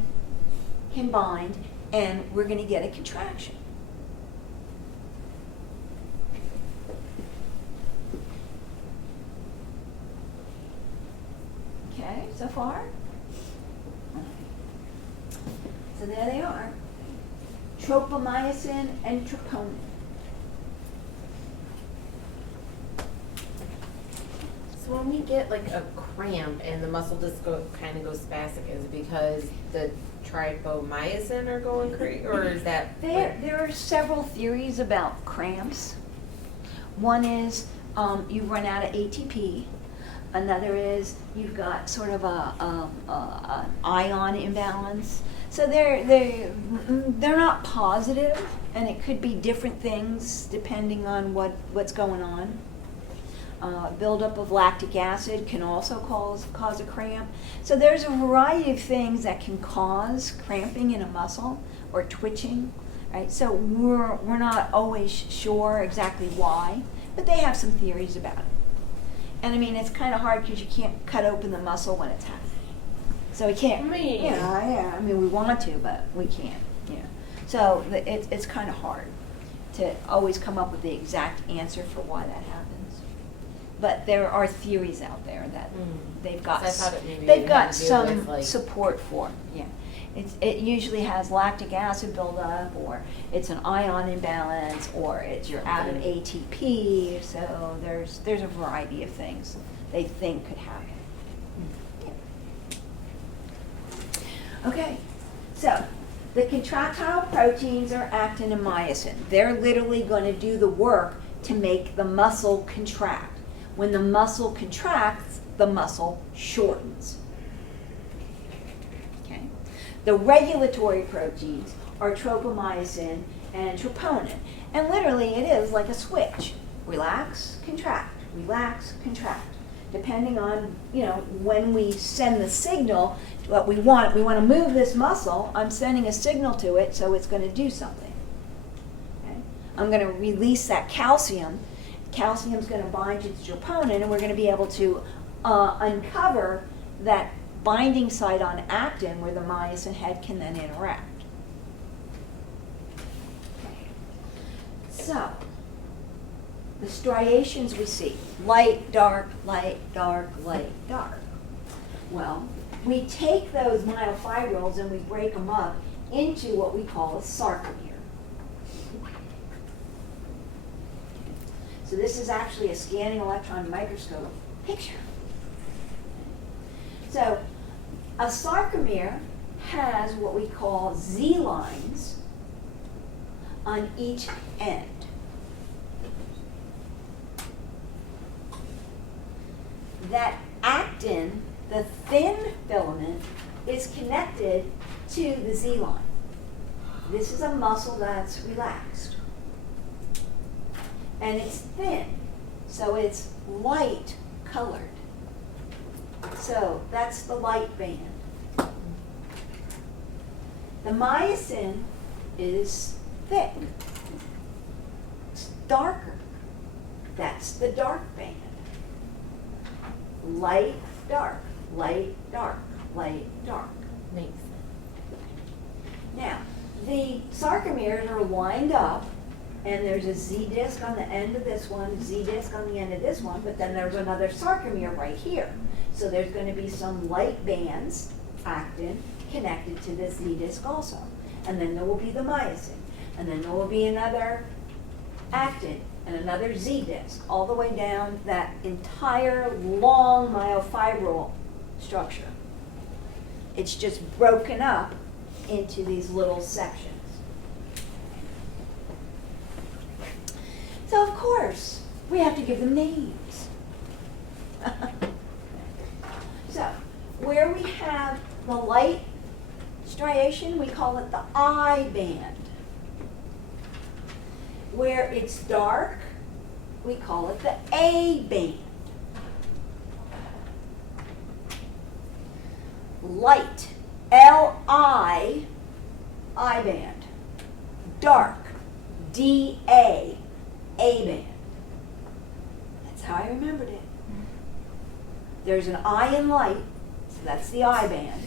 can bind, and we're going to get a contraction. Okay, so far? So there they are. Tropomyosin and troponin. So when we get like a cramp and the muscle just kind of goes spastic, is it because the tropomyosin are going crazy, or is that? There are several theories about cramps. One is you run out of ATP. Another is you've got sort of an ion imbalance. So they're not positive, and it could be different things depending on what's going on. Buildup of lactic acid can also cause a cramp. So there's a variety of things that can cause cramping in a muscle or twitching, right? So we're not always sure exactly why, but they have some theories about it. And I mean, it's kind of hard because you can't cut open the muscle when it's happening. So we can't, yeah, I mean, we want to, but we can't, yeah. So it's kind of hard to always come up with the exact answer for why that happens. But there are theories out there that they've got some support for, yeah. It usually has lactic acid buildup, or it's an ion imbalance, or you're out of ATP. So there's a variety of things they think could happen. Okay, so the contractile proteins are actin and myosin. They're literally going to do the work to make the muscle contract. When the muscle contracts, the muscle shortens. Okay. The regulatory proteins are tropomyosin and troponin. And literally it is like a switch. Relax, contract, relax, contract. Depending on, when we send the signal, what we want to move this muscle, I'm sending a signal to it, so it's going to do something. Okay? I'm going to release that calcium. Calcium's going to bind to the troponin, and we're going to be able to uncover that binding site on actin where the myosin head can then interact. So, the striations we see, light, dark, light, dark, light, dark. Well, we take those myofibrils and we break them up into what we call a sarcomere. So this is actually a scanning electron microscope picture. So a sarcomere has what we call Z lines on each end. That actin, the thin filament, is connected to the Z line. This is a muscle that's relaxed. And it's thin, so it's light colored. So that's the light band. The myosin is thick. It's darker. That's the dark band. Light, dark, light, dark, light, dark. Makes sense. Now, the sarcomeres are lined up, and there's a Z disc on the end of this one, Z disc on the end of this one, but then there's another sarcomere right here. So there's going to be some light bands, actin, connected to this Z disc also. And then there will be the myosin. And then there will be another actin and another Z disc, all the way down that entire long myofibril structure. It's just broken up into these little sections. So of course, we have to give them names. So, where we have the light striation, we call it the I band. Where it's dark, we call it the A band. Light, L-I, I band. Dark, D-A, A band. That's how I remembered it. There's an I in light, so that's the I band.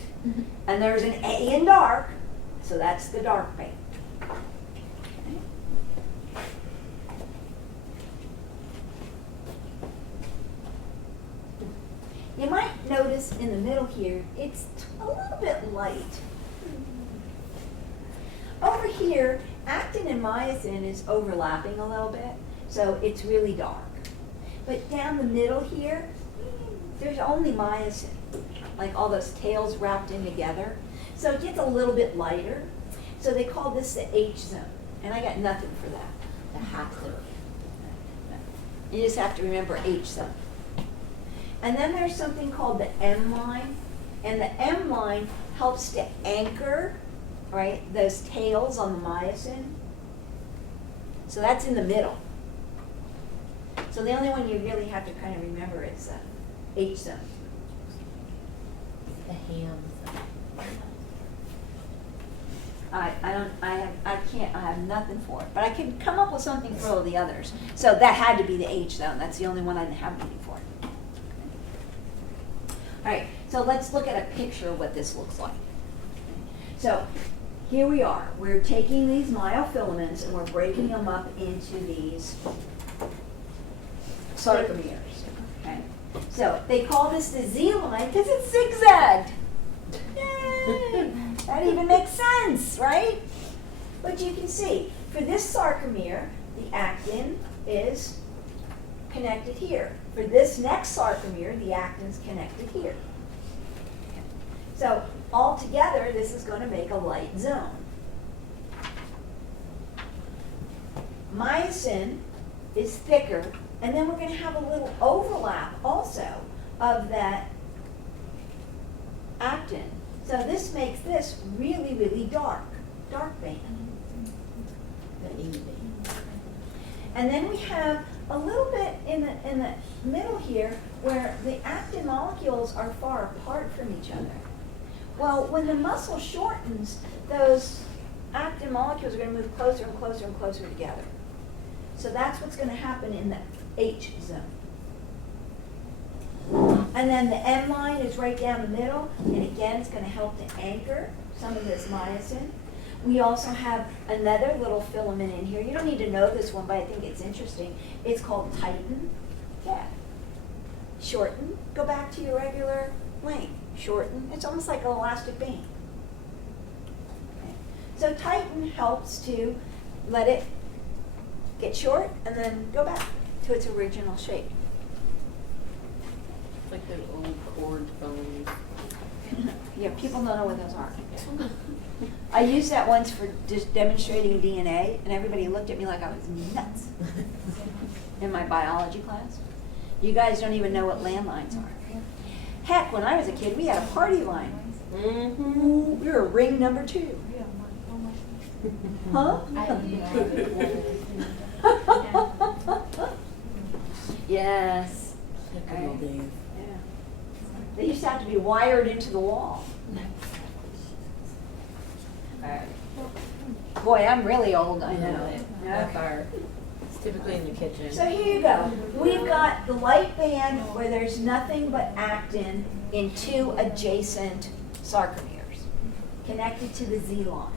And there's an A in dark, so that's the dark band. You might notice in the middle here, it's a little bit light. Over here, actin and myosin is overlapping a little bit, so it's really dark. But down the middle here, there's only myosin, like all those tails wrapped in together. So it gets a little bit lighter. So they call this the H zone. And I got nothing for that, the half zone. You just have to remember H zone. And then there's something called the M line. And the M line helps to anchor, right, those tails on the myosin. So that's in the middle. So the only one you really have to kind of remember is H zone. The hams. I have nothing for it, but I can come up with something for all the others. So that had to be the H zone. That's the only one I didn't have anything for. All right, so let's look at a picture of what this looks like. So here we are. We're taking these myofilaments and we're breaking them up into these sarcomeres. Okay. So they call this the Z line because it's zigzagged. Yay! That even makes sense, right? But you can see, for this sarcomere, the actin is connected here. For this next sarcomere, the actin's connected here. Okay. So altogether, this is going to make a light zone. Myosin is thicker, and then we're going to have a little overlap also of that actin. So this makes this really, really dark band. The E band. And then we have a little bit in the middle here where the actin molecules are far apart from each other. Well, when the muscle shortens, those actin molecules are going to move closer and closer and closer together. So that's what's going to happen in the H zone. And then the M line is right down the middle, and again, it's going to help to anchor some of this myosin. We also have another little filament in here. You don't need to know this one, but I think it's interesting. It's called titin. Yeah. Shorten. Go back to your regular length. Shorten. It's almost like an elastic band. Okay. So titin helps to let it get short and then go back to its original shape. Like the old cord bones. Yeah, people don't know what those are. I used that once for just demonstrating DNA, and everybody looked at me like I was nuts in my biology class. You guys don't even know what landlines are. Heck, when I was a kid, we had a party line. Mm-hmm. We were ring number 2. Huh? Yes. Good old days. Yeah. They used to have to be wired into the wall. Boy, I'm really old, I know. That part. It's typically in the kitchen. So here you go. We've got the light band where there's nothing but actin in 2 adjacent sarcomeres connected to the Z line.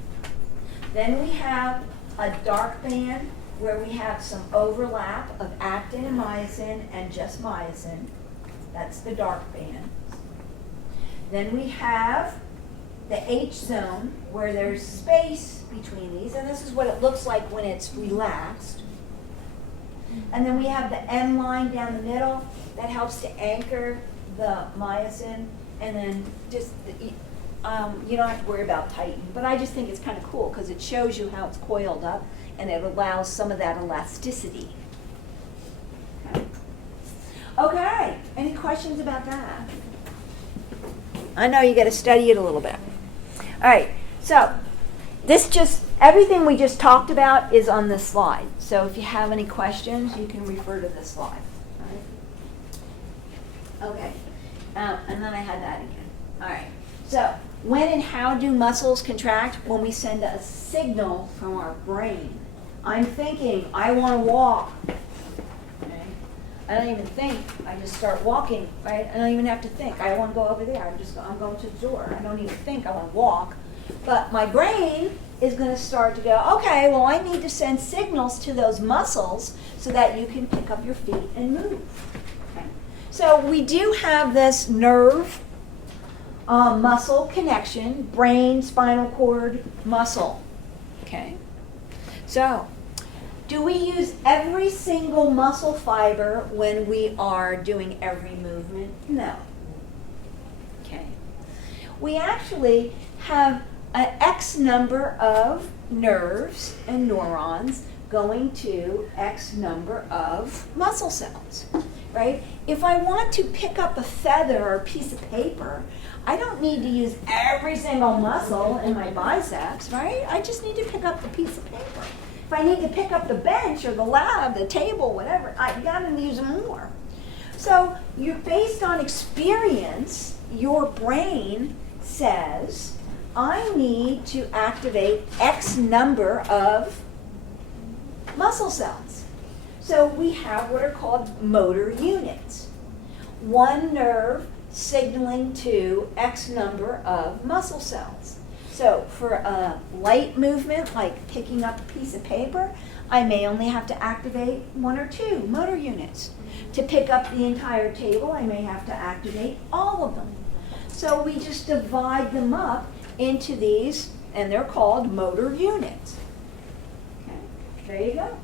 Then we have a dark band where we have some overlap of actin and myosin and just myosin. That's the dark band. Then we have the H zone where there's space between these, and this is what it looks like when it's relaxed. And then we have the M line down the middle that helps to anchor the myosin, and then just you don't have to worry about tighten, but I just think it's kind of cool because it shows you how it's coiled up and it allows some of that elasticity. Okay, any questions about that? I know you got to study it a little bit. All right, so everything we just talked about is on this slide. So if you have any questions, you can refer to this slide. All right? Okay, and then I had that again. All right, so when and how do muscles contract? When we send a signal from our brain. I'm thinking, I want to walk. Okay? I don't even think. I just start walking, right? I don't even have to think. I want to go over there. I'm going to the door. I don't even think I want to walk. But my brain is going to start to go, okay, well, I need to send signals to those muscles so that you can pick up your feet and move. Okay? So we do have this nerve muscle connection, brain, spinal cord, muscle. Okay? So, do we use every single muscle fiber when we are doing every movement? No. Okay. We actually have an X number of nerves and neurons going to X number of muscle cells, right? If I want to pick up a feather or a piece of paper, I don't need to use every single muscle in my biceps, right? I just need to pick up the piece of paper. If I need to pick up the bench or the lab, the table, whatever, I gotta use more. So you're based on experience, your brain says, I need to activate X number of muscle cells. So we have what are called motor units. One nerve signaling to X number of muscle cells. So for a light movement, like picking up a piece of paper, I may only have to activate 1 or 2 motor units. To pick up the entire table, I may have to activate all of them. So we just divide them up into these, and they're called motor units. Okay, there you go.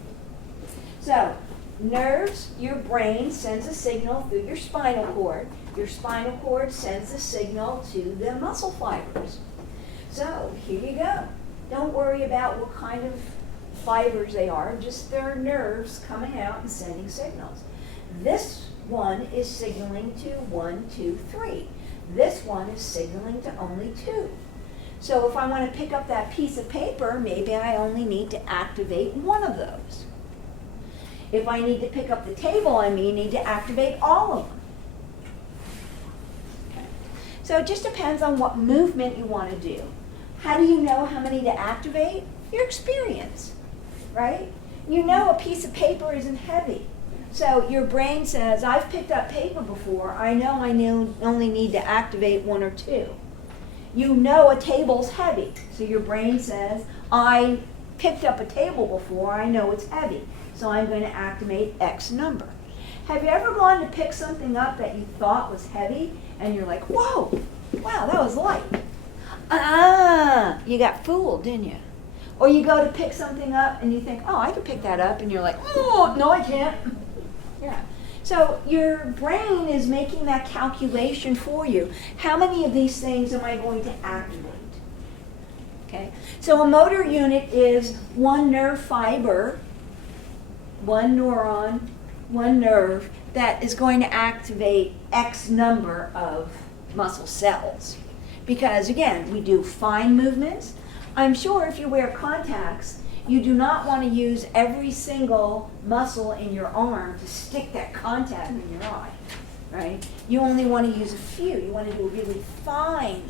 So nerves, your brain sends a signal through your spinal cord. Your spinal cord sends a signal to the muscle fibers. So here you go. Don't worry about what kind of fibers they are, just there are nerves coming out and sending signals. This one is signaling to 1, 2, 3. This one is signaling to only 2. So if I want to pick up that piece of paper, maybe I only need to activate 1 of those. If I need to pick up the table, I may need to activate all of them. Okay. So it just depends on what movement you want to do. How do you know how many to activate? Your experience, right? You know a piece of paper isn't heavy. So your brain says, I've picked up paper before. I know I only need to activate 1 or 2. You know a table's heavy. So your brain says, I picked up a table before. I know it's heavy. So I'm going to activate X number. Have you ever gone to pick something up that you thought was heavy and you're like, whoa, wow, that was light. You got fooled, didn't you? Or you go to pick something up and you think, oh, I can pick that up, and you're like, oh, no, I can't. Yeah. So your brain is making that calculation for you. How many of these things am I going to activate? Okay. So a motor unit is one nerve fiber, one neuron, one nerve that is going to activate X number of muscle cells. Because again, we do fine movements. I'm sure if you wear contacts, you do not want to use every single muscle in your arm to stick that contact in your eye, right? You only want to use a few. You want to do a really fine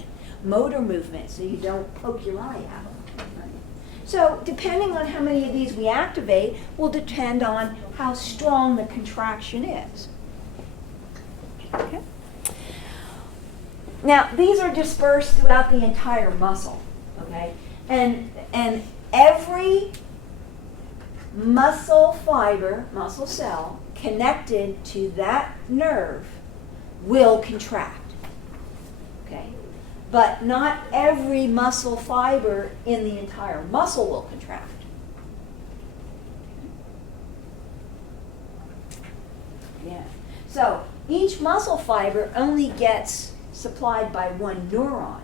motor movement so you don't poke your eye out. Right? So depending on how many of these we activate will depend on how strong the contraction is. Okay? Now, these are dispersed throughout the entire muscle, okay? And every muscle fiber, muscle cell, connected to that nerve will contract. Okay? But not every muscle fiber in the entire muscle will contract. Yeah. So each muscle fiber only gets supplied by one neuron,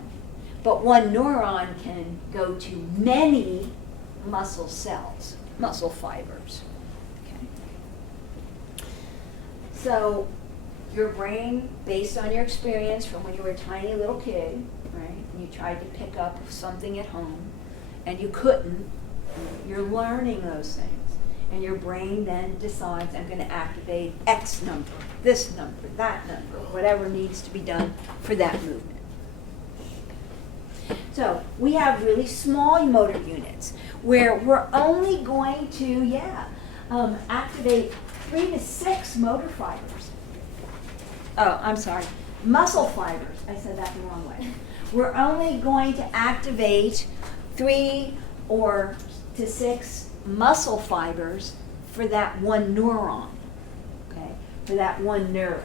but one neuron can go to many muscle cells, muscle fibers. Okay. So your brain, based on your experience from when you were a tiny little kid, right, and you tried to pick up something at home, and you couldn't, you're learning those things. And your brain then decides, I'm going to activate X number, this number, that number, whatever needs to be done for that movement. So we have really small motor units where we're only going to, activate 3 to 6 motor fibers. Oh, I'm sorry, muscle fibers. I said that the wrong way. We're only going to activate 3 to 6 muscle fibers for that one neuron, okay, for that one nerve.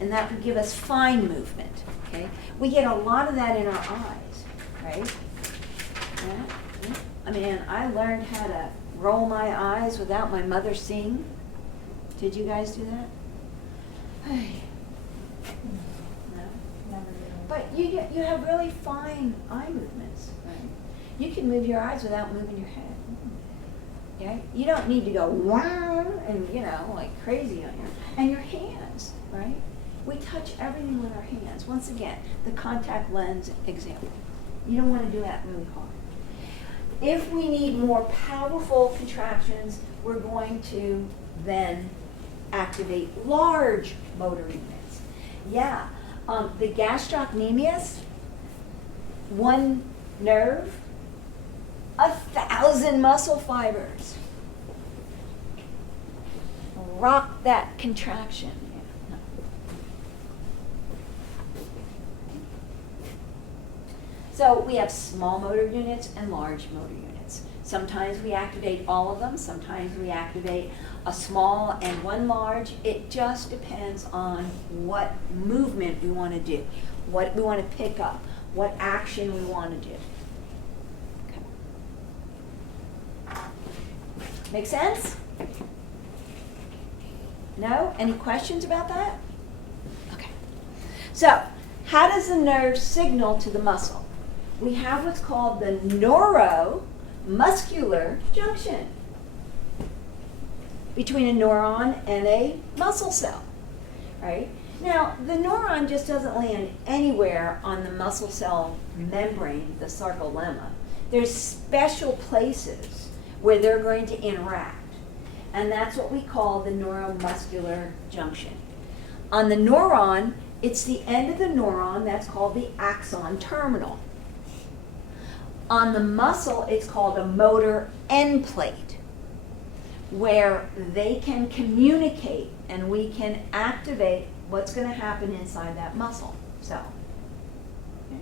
And that would give us fine movement, okay? We get a lot of that in our eyes, right? Yeah. I mean, I learned how to roll my eyes without my mother seeing. Did you guys do that? No? Never did. But you have really fine eye movements, right? You can move your eyes without moving your head. Yeah? You don't need to go wow and like crazy on your hands, right? We touch everything with our hands. Once again, the contact lens example. You don't want to do that really hard. If we need more powerful contractions, we're going to then activate large motor units. Yeah, the gastrocnemius, one nerve, 1,000 muscle fibers. Rock that contraction. Yeah. So we have small motor units and large motor units. Sometimes we activate all of them. Sometimes we activate a small and one large. It just depends on what movement we want to do, what we want to pick up, what action we want to do. Make sense? No? Any questions about that? Okay. So, how does the nerve signal to the muscle? We have what's called the neuromuscular junction between a neuron and a muscle cell, right? Now, the neuron just doesn't land anywhere on the muscle cell membrane, the sarcolemma. There's special places where they're going to interact. And that's what we call the neuromuscular junction. On the neuron, it's the end of the neuron that's called the axon terminal. On the muscle, it's called a motor end plate, where they can communicate and we can activate what's going to happen inside that muscle cell. Okay?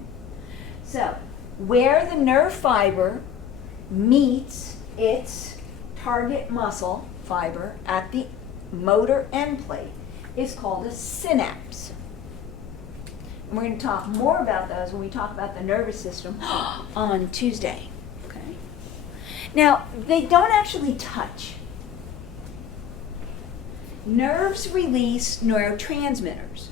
So, where the nerve fiber meets its target muscle fiber at the motor end plate is called a synapse. And we're going to talk more about those when we talk about the nervous system on Tuesday. Okay. Now, they don't actually touch. Nerves release neurotransmitters.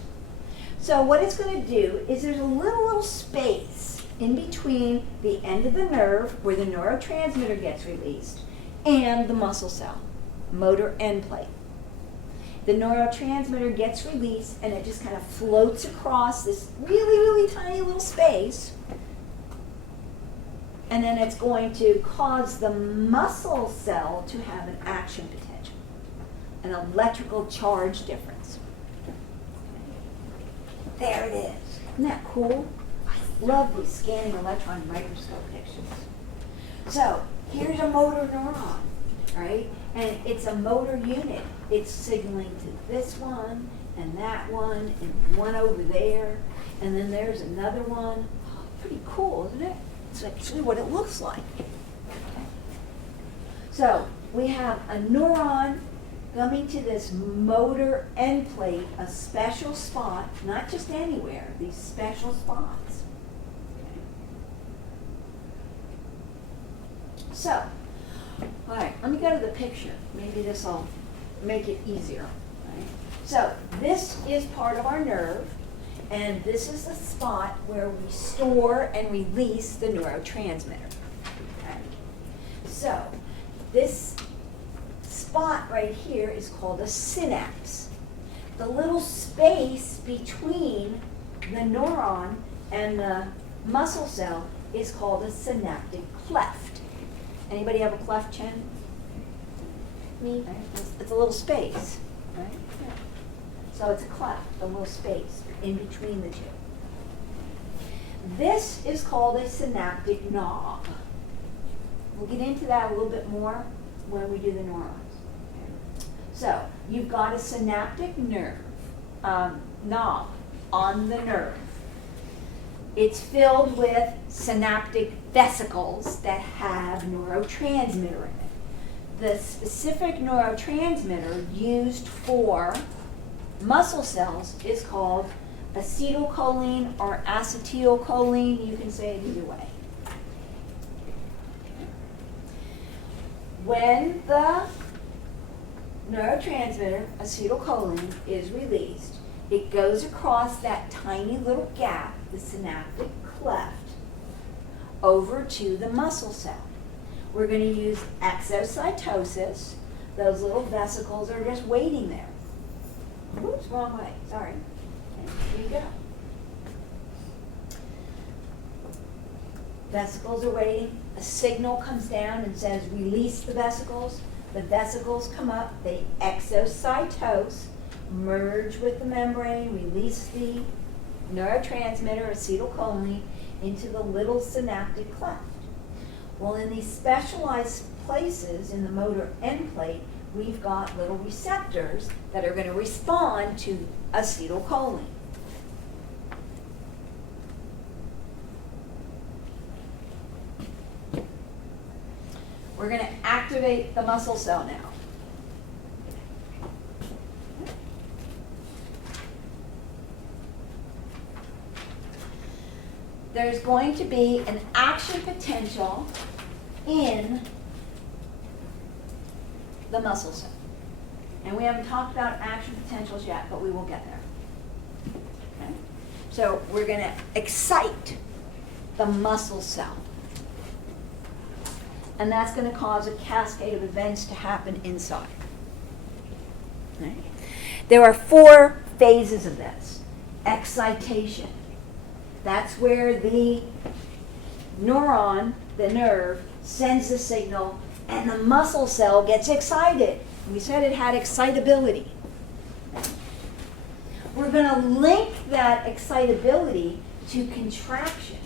So what it's going to do is there's a little space in between the end of the nerve where the neurotransmitter gets released and the muscle cell, motor end plate. The neurotransmitter gets released and it just kind of floats across this really, really tiny little space, and then it's going to cause the muscle cell to have an action potential, an electrical charge difference. There it is. Isn't that cool? I love these scanning electron microscope pictures. So here's a motor neuron, right? And it's a motor unit. It's signaling to this one and that one and one over there. And then there's another one. Oh, pretty cool, isn't it? It's actually what it looks like. Okay. So we have a neuron coming to this motor end plate, a special spot, not just anywhere, these special spots. So, all right, let me go to the picture. Maybe this will make it easier. Right? So this is part of our nerve, and this is the spot where we store and release the neurotransmitter. Okay? So this spot right here is called a synapse. The little space between the neuron and the muscle cell is called a synaptic cleft. Anybody have a cleft, Chen? Me. Right? It's a little space, right? Yeah. So it's a cleft, a little space in between the two. This is called a synaptic knob. We'll get into that a little bit more when we do the neurons. Okay. So you've got a synaptic nerve, knob on the nerve. It's filled with synaptic vesicles that have neurotransmitter in it. The specific neurotransmitter used for muscle cells is called acetylcholine or acetylcholine. You can say it either way. When the neurotransmitter acetylcholine is released, it goes across that tiny little gap, the synaptic cleft, over to the muscle cell. We're going to use exocytosis. Those little vesicles are just waiting there. Oops, wrong way. Sorry. Okay, here you go. Vesicles are waiting. A signal comes down and says release the vesicles. The vesicles come up. They exocytose, merge with the membrane, release the neurotransmitter acetylcholine into the little synaptic cleft. Well, in these specialized places in the motor end plate, we've got little receptors that are going to respond to acetylcholine. We're going to activate the muscle cell now. There's going to be an action potential in the muscle cell. And we haven't talked about action potentials yet, but we will get there. Okay? So we're going to excite the muscle cell. And that's going to cause a cascade of events to happen inside. Okay? There are 4 phases of this. Excitation. That's where the neuron, the nerve, sends the signal and the muscle cell gets excited. We said it had excitability. We're going to link that excitability to contraction.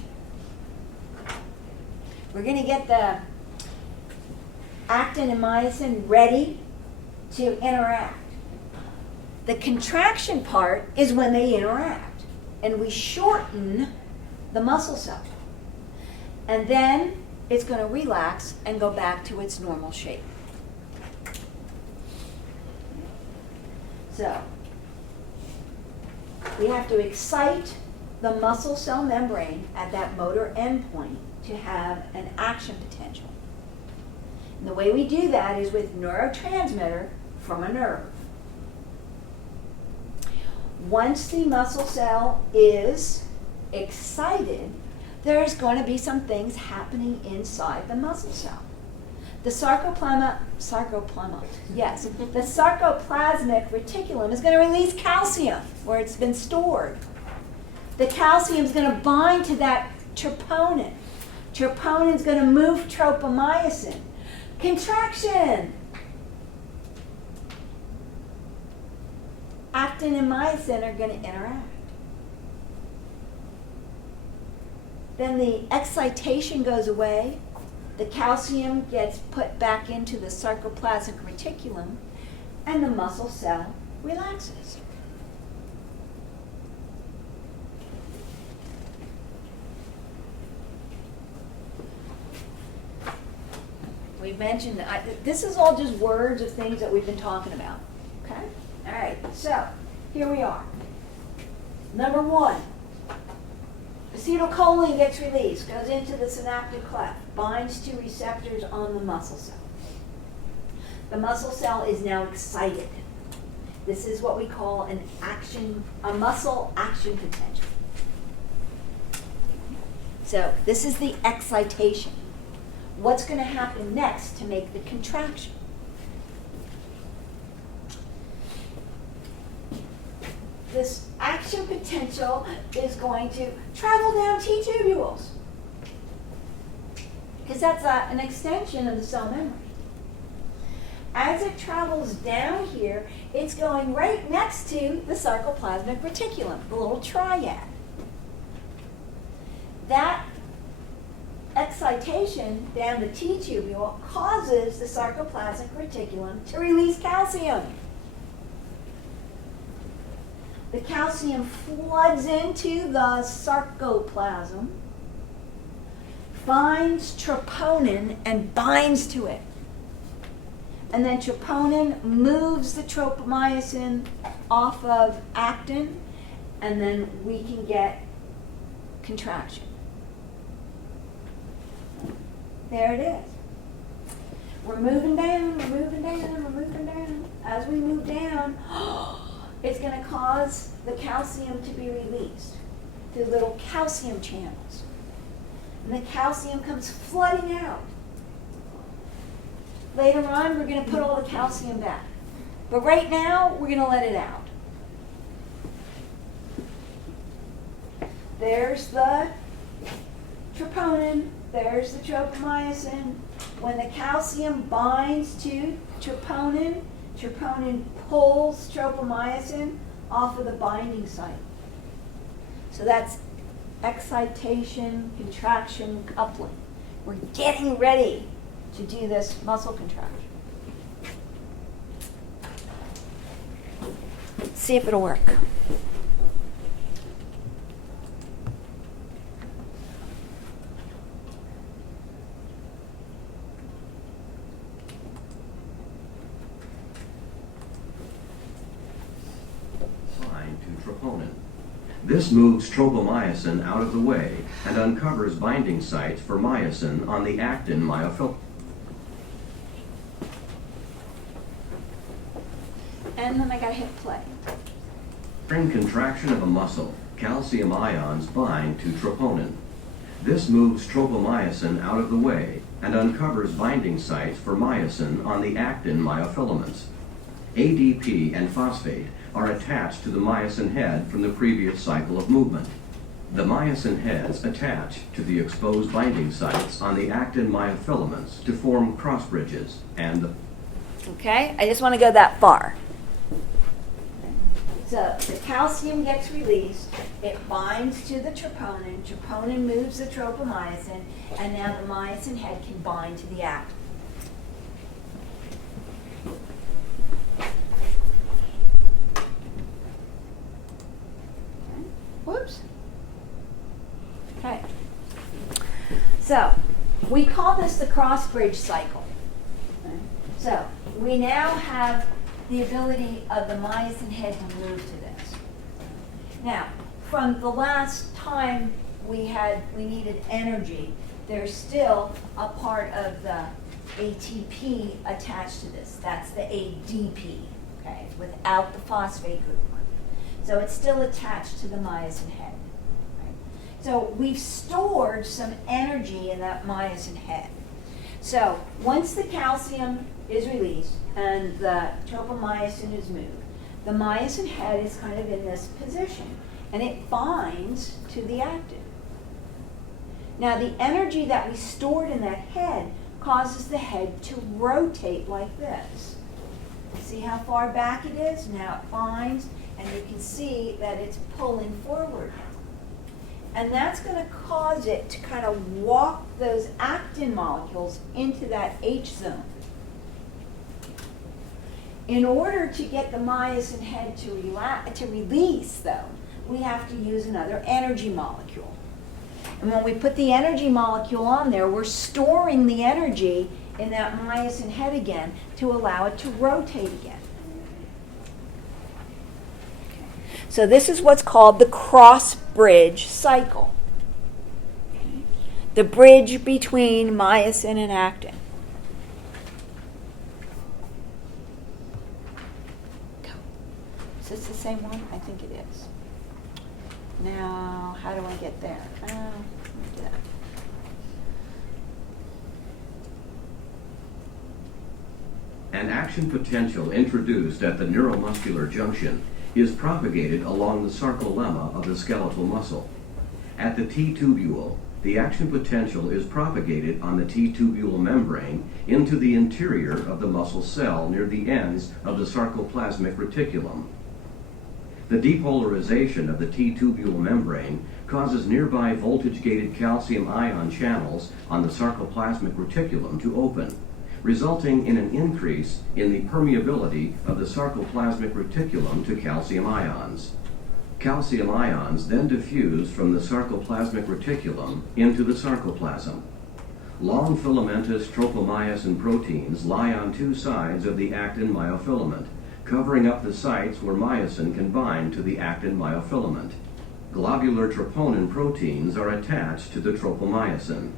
We're going to get the actin and myosin ready to interact. The contraction part is when they interact. And we shorten the muscle cell. And then it's going to relax and go back to its normal shape. So, we have to excite the muscle cell membrane at that motor endpoint to have an action potential. And the way we do that is with neurotransmitter from a nerve. Once the muscle cell is excited, there's going to be some things happening inside the muscle cell. The sarcoplasmic reticulum is going to release calcium where it's been stored. The calcium is going to bind to that troponin. Troponin is going to move tropomyosin. Contraction. Actin and myosin are going to interact. Then the excitation goes away. The calcium gets put back into the sarcoplasmic reticulum, and the muscle cell relaxes. We we've mentioned, this is all just words of things that we've been talking about, okay? All right, so here we are. Number one, acetylcholine gets released, goes into the synaptic cleft, binds to receptors on the muscle cell. The muscle cell is now excited. This is what we call a muscle action potential. So this is the excitation. What's going to happen next to make the contraction? This action potential is going to travel down T-tubules, because that's an extension of the cell membrane. As it travels down here, it's going right next to the sarcoplasmic reticulum, the little triad. That excitation down the T-tubule causes the sarcoplasmic reticulum to release calcium. The calcium floods into the sarcoplasm, finds troponin and binds to it. And then troponin moves the tropomyosin off of actin, and then we can get contraction. There it is. We're moving down, we're moving down, we're moving down. As we move down, it's going to cause the calcium to be released through little calcium channels. And the calcium comes flooding out. Later on, we're going to put all the calcium back. But right now, we're going to let it out. There's the troponin. There's the tropomyosin. When the calcium binds to troponin, troponin pulls tropomyosin off of the binding site. So that's excitation, contraction, coupling. We're getting ready to do this muscle contraction. Let's see if it'll work. Bind to troponin. This moves tropomyosin out of the way and uncovers binding sites for myosin on the actin myofilament. And then I gotta hit play. During contraction of a muscle, calcium ions bind to troponin. This moves tropomyosin out of the way and uncovers binding sites for myosin on the actin myofilaments. ADP and phosphate are attached to the myosin head from the previous cycle of movement. The myosin heads attach to the exposed binding sites on the actin myofilaments to form cross bridges, and the Okay, I just want to go that far. So the calcium gets released, it binds to the troponin, troponin moves the tropomyosin, and now the myosin head can bind to the actin. Whoops. Okay. So we call this the cross bridge cycle. Okay. So we now have the ability of the myosin head to move to this. Now, from the last time we needed energy, there's still a part of the ATP attached to this. That's the ADP, okay, without the phosphate group. So it's still attached to the myosin head. Right? So we've stored some energy in that myosin head. So once the calcium is released and the tropomyosin is moved, the myosin head is kind of in this position and it binds to the actin. Now the energy that we stored in that head causes the head to rotate like this. See how far back it is? Now it binds and you can see that it's pulling forward. And that's going to cause it to kind of walk those actin molecules into that H zone. In order to get the myosin head to release, though, we have to use another energy molecule. And when we put the energy molecule on there, we're storing the energy in that myosin head again to allow it to rotate again. So this is what's called the cross-bridge cycle. The bridge between myosin and actin. Is this the same one? I think it is. Now, how do I get there? Let me do that. An action potential introduced at the neuromuscular junction is propagated along the sarcolemma of the skeletal muscle. At the T-tubule, the action potential is propagated on the T-tubule membrane into the interior of the muscle cell near the ends of the sarcoplasmic reticulum. The depolarization of the T-tubule membrane causes nearby voltage-gated calcium ion channels on the sarcoplasmic reticulum to open, resulting in an increase in the permeability of the sarcoplasmic reticulum to calcium ions. Calcium ions then diffuse from the sarcoplasmic reticulum into the sarcoplasm. Long filamentous tropomyosin proteins lie on two sides of the actin myofilament, covering up the sites where myosin can bind to the actin myofilament. Globular troponin proteins are attached to the tropomyosin.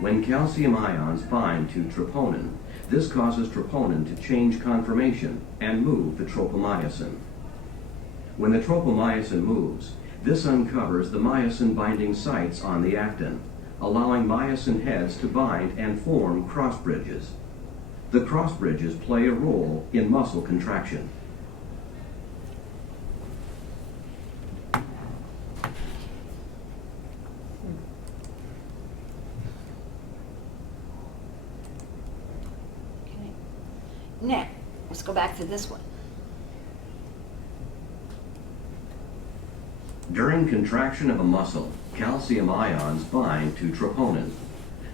When calcium ions bind to troponin, this causes troponin to change conformation and move the tropomyosin. When the tropomyosin moves, this uncovers the myosin-binding sites on the actin, allowing myosin heads to bind and form cross bridges. The cross bridges play a role in muscle contraction. Okay. Now, let's go back to this one. During contraction of a muscle, calcium ions bind to troponin.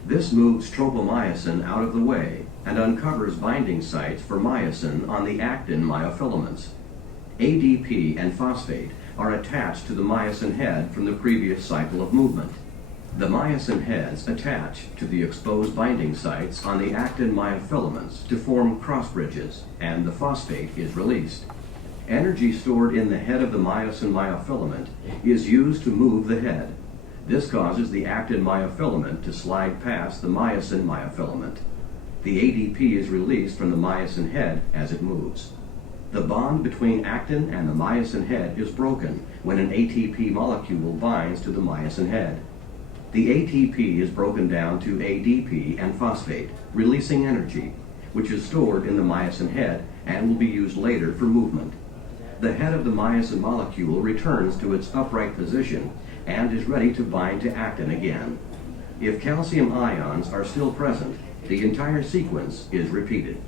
This moves tropomyosin out of the way and uncovers binding sites for myosin on the actin myofilaments. ADP and phosphate are attached to the myosin head from the previous cycle of movement. The myosin heads attach to the exposed binding sites on the actin myofilaments to form cross bridges, and the phosphate is released. Energy stored in the head of the myosin myofilament is used to move the head. This causes the actin myofilament to slide past the myosin myofilament. The ADP is released from the myosin head as it moves. The bond between actin and the myosin head is broken when an ATP molecule binds to the myosin head. The ATP is broken down to ADP and phosphate, releasing energy, which is stored in the myosin head and will be used later for movement. The head of the myosin molecule returns to its upright position and is ready to bind to actin again. If calcium ions are still present, the entire sequence is repeated.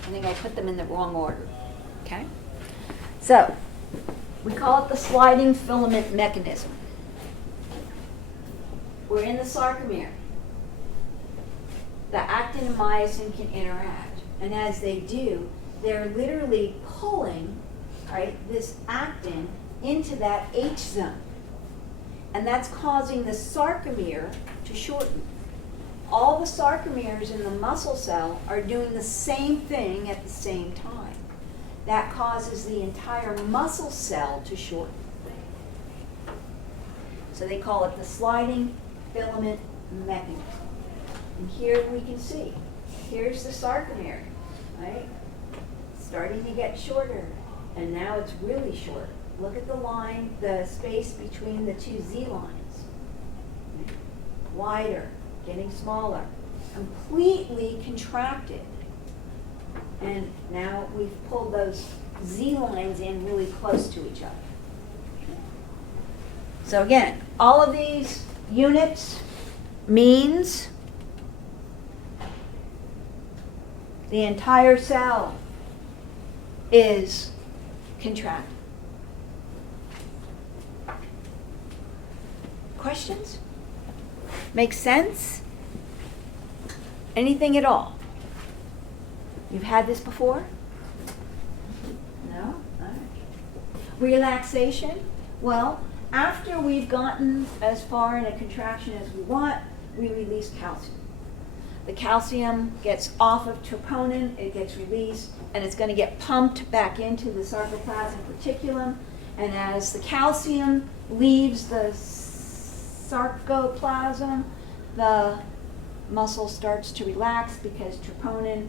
I think I put them in the wrong order. Okay? So, we call it the sliding filament mechanism. We're in the sarcomere. The actin and myosin can interact. And as they do, they're literally pulling, right, this actin into that H zone. And that's causing the sarcomere to shorten. All the sarcomeres in the muscle cell are doing the same thing at the same time. That causes the entire muscle cell to shorten. So they call it the sliding filament mechanism. And here we can see, here's the sarcomere, right? Starting to get shorter, and now it's really short. Look at the line, the space between the two Z lines. Wider. Getting smaller, completely contracted. And now we've pulled those Z lines in really close to each other. So again, all of these units means the entire cell is contracted. questions? Make sense? Anything at all? You've had this before? No? All right. Relaxation? Well, after we've gotten as far in a contraction as we want, we release calcium. The calcium gets off of troponin, it gets released, and it's going to get pumped back into the sarcoplasmic reticulum. And as the calcium leaves the sarcoplasm, the muscle starts to relax because troponin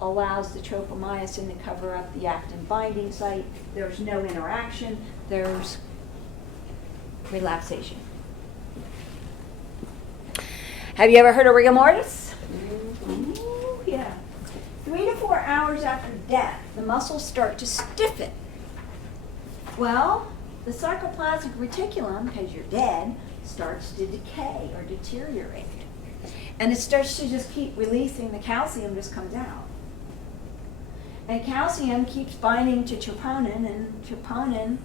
allows the tropomyosin to cover up the actin binding site. There's no interaction, there's relaxation. Have you ever heard of rigor mortis? Ooh, yeah. 3 to 4 hours after death, the muscles start to stiffen. Well, the sarcoplasmic reticulum, because you're dead, starts to decay or deteriorate. And it starts to just keep releasing, the calcium just comes out. And calcium keeps binding to troponin, and troponin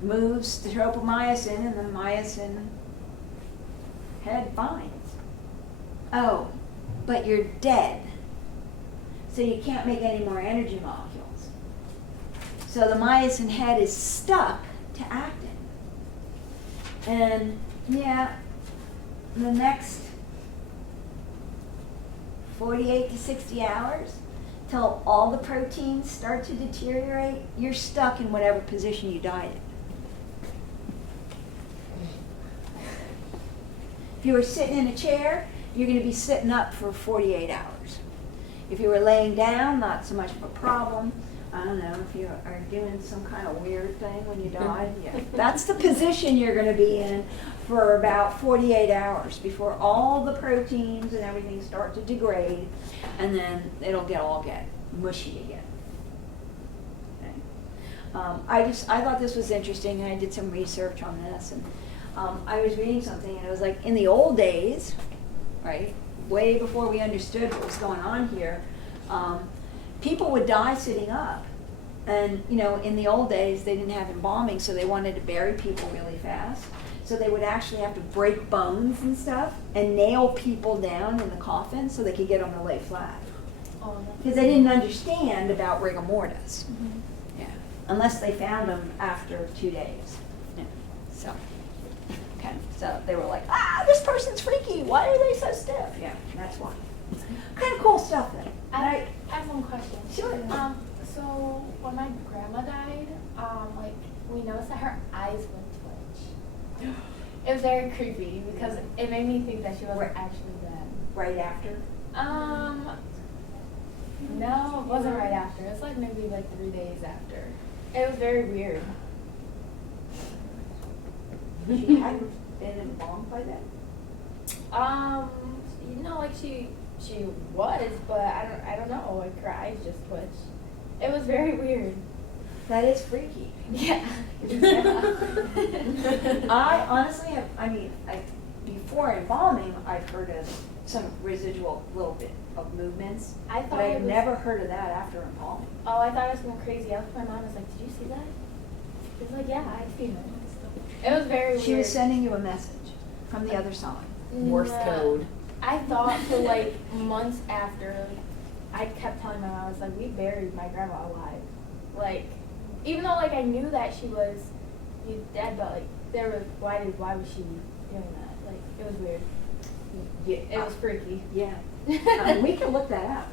moves the tropomyosin, and the myosin head binds. Oh, but you're dead. So you can't make any more energy molecules. So the myosin head is stuck to actin. And yeah, the next 48 to 60 hours, till all the proteins start to deteriorate, you're stuck in whatever position you died in. If you were sitting in a chair, you're going to be sitting up for 48 hours. If you were laying down, not so much of a problem. I don't know, if you are doing some kind of weird thing when you die, yeah. That's the position you're going to be in for about 48 hours before all the proteins and everything start to degrade, and then it'll all get mushy again. Okay. I thought this was interesting, and I did some research on this, and I was reading something, and it was like in the old days, right, way before we understood what was going on here, people would die sitting up. And, you know, in the old days, they didn't have embalming, so they wanted to bury people really fast. So they would actually have to break bones and stuff and nail people down in the coffin so they could get them to lay flat. Because they didn't understand about rigor mortis. Mm-hmm. Yeah. Unless they found them after 2 days. Yeah. So, okay. So they were like, this person's freaky. Why are they so stiff? Yeah, that's why. Kind of cool stuff then. I have one question. Sure. So when my grandma died, like we noticed that her eyes would twitch. It was very creepy because it made me think that she wasn't actually dead. Right after? No, it wasn't right after. It was like maybe like 3 days after. It was very weird. She hadn't been embalmed by then? You know, like she was, but I don't know, like her eyes just twitched. It was very weird. That is freaky. Yeah. I honestly have, before embalming, I've heard of some residual little bit of movements, I thought but I've it was- never heard of that after embalming. Oh, I thought it was going crazy. I looked at my mom and was like, did you see that? She was like, yeah, I've seen it. It was very weird. She was sending you a message from the other side. Morse code. I thought for like months after, like, I kept telling my mom, I was like, we buried my grandma alive. Like, even though like I knew that she was dead, but like there was why was she doing that? Like it was weird. Yeah, It was freaky. Yeah. We can look that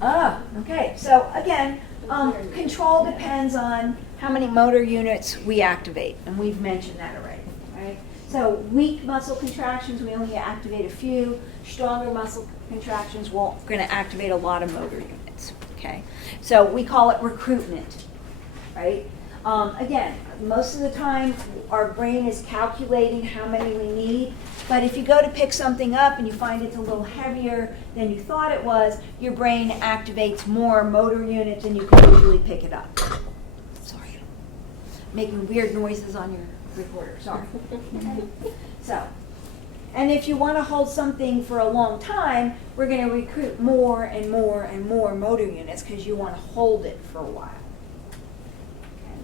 up. Okay. So again, control depends on how many motor units we activate, and we've mentioned that already, right? So weak muscle contractions, we only activate a few. Stronger muscle contractions, we're going to activate a lot of motor units, okay? So we call it recruitment, right? Again, most of the time, our brain is calculating how many we need, but if you go to pick something up and you find it's a little heavier than you thought it was, your brain activates more motor units and you can usually pick it up. Sorry. Making weird noises on your recorder, sorry. So, and if you want to hold something for a long time, we're going to recruit more and more and more motor units because you want to hold it for a while. Okay.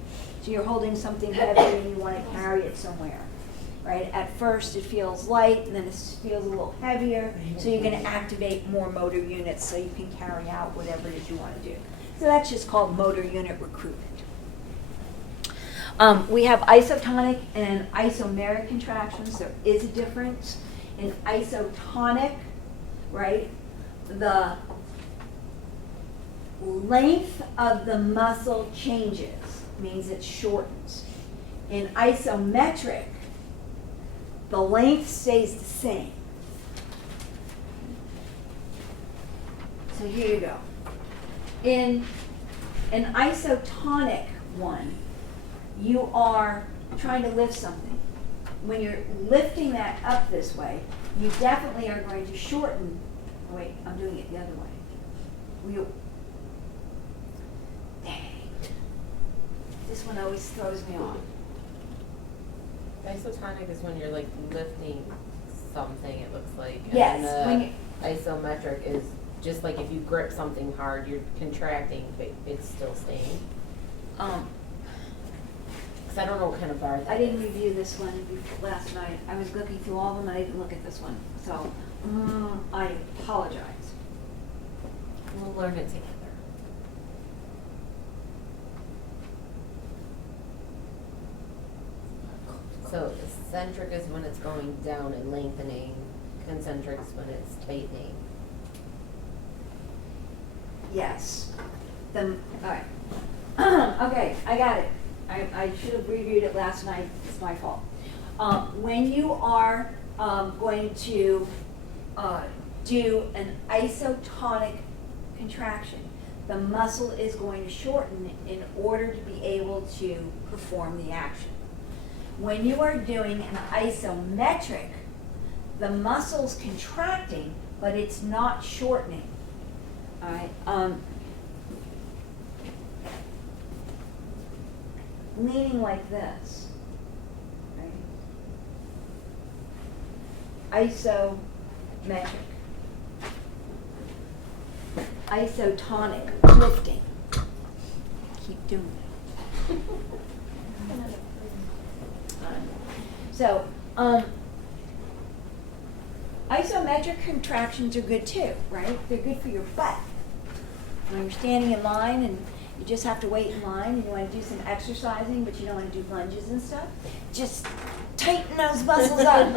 So you're holding something heavy and you want to carry it somewhere, right? At first it feels light and then it feels a little heavier, so you're going to activate more motor units so you can carry out whatever it is you want to do. So that's just called motor unit recruitment. We have isotonic and isomeric contractions. There is a difference. In isotonic, right, the length of the muscle changes, means it shortens. In isometric, the length stays the same. So here you go. In an isotonic one, you are trying to lift something. When you're lifting that up this way, you definitely are going to shorten. Wait, I'm doing it the other way. Dang. This one always throws me off. Isotonic is when you're like lifting something, it looks like. Yes, And when isometric is just like if you grip something hard, you're contracting, but it's still staying. Because I don't know what kind of bar that I didn't is. review this one last night. I was looking through all of them, and I didn't look at this one. So, I apologize. We'll learn it together. So eccentric is when it's going down and lengthening, concentric is when it's tightening. Yes. All right. Okay, I got it. I should have reviewed it last night. It's my fault. When you are going to do an isotonic contraction, the muscle is going to shorten in order to be able to perform the action. When you are doing an isometric, the muscle's contracting, but it's not shortening. All right. Leaning like this. Right? Isometric. Isotonic, lifting. Keep doing it. So, isometric contractions are good too, right? They're good for your butt. When you're standing in line and you just have to wait in line and you want to do some exercising, but you don't want to do lunges and stuff, just tighten those muscles up.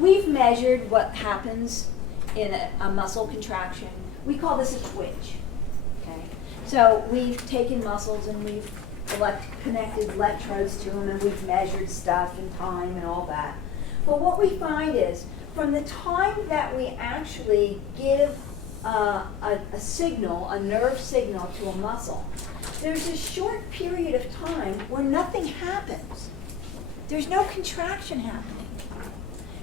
We've measured what happens in a muscle contraction. We call this a twitch. Okay, so we've taken muscles and we've connected electrodes to them, and we've measured stuff and time and all that. But what we find is, from the time that we actually give a signal, a nerve signal to a muscle, there's a short period of time where nothing happens. There's no contraction happening.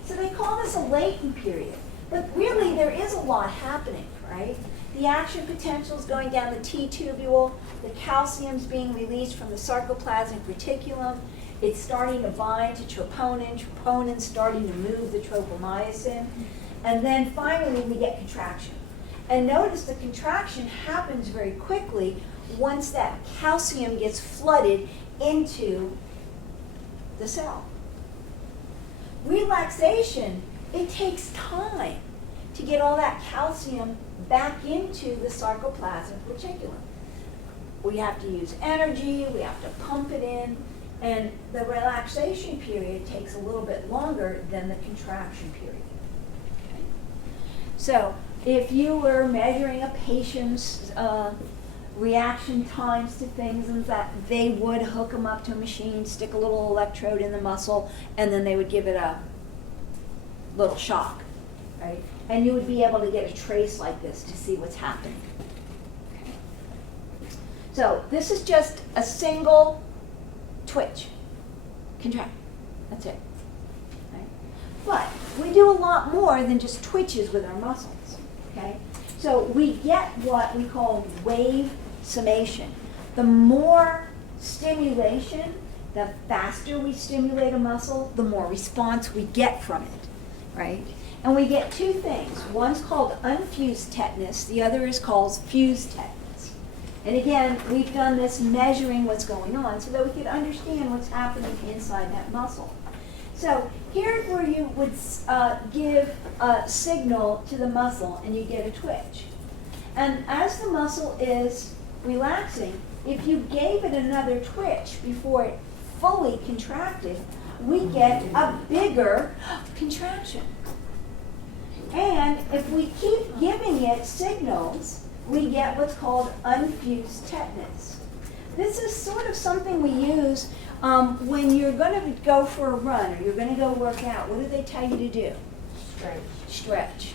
So they call this a latent period. But really, there is a lot happening, right? The action potential is going down the T-tubule. The calcium's being released from the sarcoplasmic reticulum. It's starting to bind to troponin. Troponin's starting to move the tropomyosin. And then finally, we get contraction. And notice the contraction happens very quickly once that calcium gets flooded into the cell. Relaxation, it takes time to get all that calcium back into the sarcoplasmic reticulum. We have to use energy, we have to pump it in, and the relaxation period takes a little bit longer than the contraction period. Okay? So, if you were measuring a patient's reaction times to things and that, they would hook them up to a machine, stick a little electrode in the muscle, and then they would give it a little shock, right? And you would be able to get a trace like this to see what's happening. Okay. So this is just a single twitch, contract. That's it. Right? But we do a lot more than just twitches with our muscles. Okay? So we get what we call wave summation. The more stimulation, the faster we stimulate a muscle, the more response we get from it, right? And we get two things. One's called unfused tetanus, the other is called fused tetanus. And again, we've done this measuring what's going on so that we could understand what's happening inside that muscle. So here's where you would give a signal to the muscle and you get a twitch. And as the muscle is relaxing, if you gave it another twitch before it fully contracted, we get a bigger contraction. And if we keep giving it signals, we get what's called unfused tetanus. This is sort of something we use when you're going to go for a run or you're going to go work out. What do they tell you to do? Stretch. Stretch.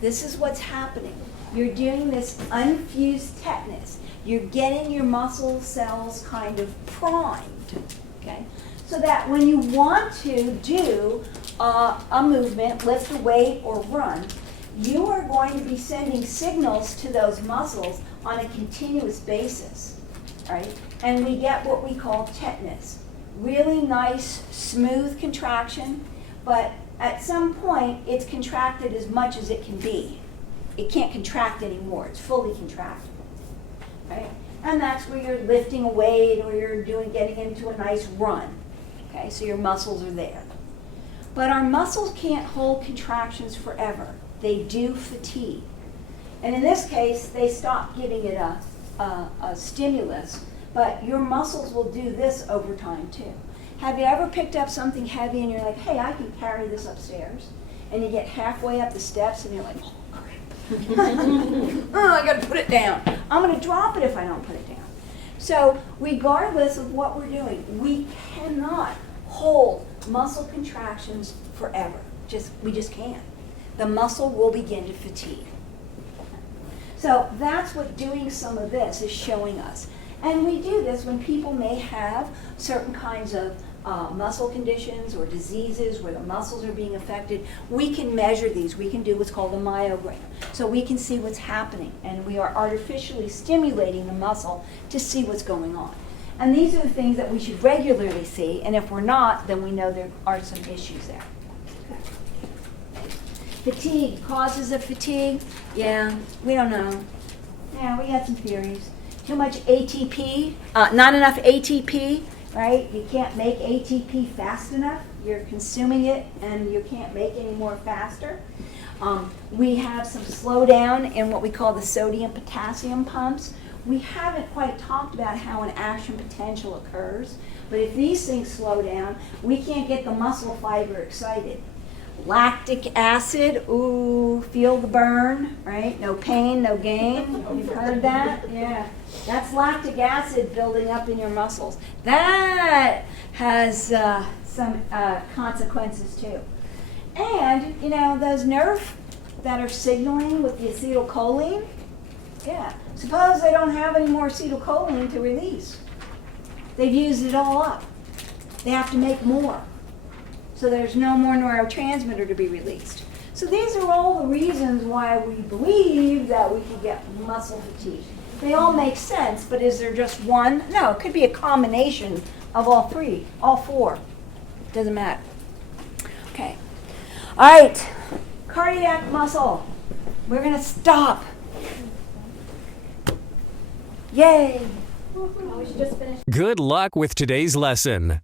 This is what's happening. You're doing this unfused tetanus. You're getting your muscle cells kind of primed, okay? So that when you want to do a movement, lift a weight or run, you are going to be sending signals to those muscles on a continuous basis, right? And we get what we call tetanus. Really nice, smooth contraction, but at some point it's contracted as much as it can be. It can't contract anymore, it's fully contracted, right? And that's where you're lifting a weight or you're getting into a nice run, okay? So your muscles are there. But our muscles can't hold contractions forever. They do fatigue. And in this case, they stop giving it a stimulus, but your muscles will do this over time too. Have you ever picked up something heavy and you're like, hey, I can carry this upstairs? And you get halfway up the steps and you're like, oh, crap. Oh, I gotta put it down. I'm gonna drop it if I don't put it down. So regardless of what we're doing, we cannot hold muscle contractions forever. We just can't. The muscle will begin to fatigue. So that's what doing some of this is showing us. And we do this when people may have certain kinds of muscle conditions or diseases where the muscles are being affected. We can measure these. We can do what's called a myogram. So we can see what's happening, and we are artificially stimulating the muscle to see what's going on. And these are the things that we should regularly see, and if we're not, then we know there are some issues there. Fatigue, causes of fatigue, yeah, we don't know. Yeah, we got some theories. Too much ATP, not enough ATP, right? You can't make ATP fast enough. You're consuming it and you can't make any more faster. We have some slowdown in what we call the sodium-potassium pumps. We haven't quite talked about how an action potential occurs, but if these things slow down, we can't get the muscle fiber excited. Lactic acid, ooh, feel the burn, right? No pain, no gain. You've heard that? Yeah. That's lactic acid building up in your muscles. That has some consequences too. And, you know, those nerves that are signaling with the acetylcholine, yeah. Suppose they don't have any more acetylcholine to release. They've used it all up. They have to make more. So there's no more neurotransmitter to be released. So these are all the reasons why we believe that we can get muscle fatigue. They all make sense, but is there just one? No, it could be a combination of all three, all four. Doesn't matter. Okay. All right. Cardiac muscle. We're going to stop. Yay. Oh, we should just finish. Good luck with today's lesson.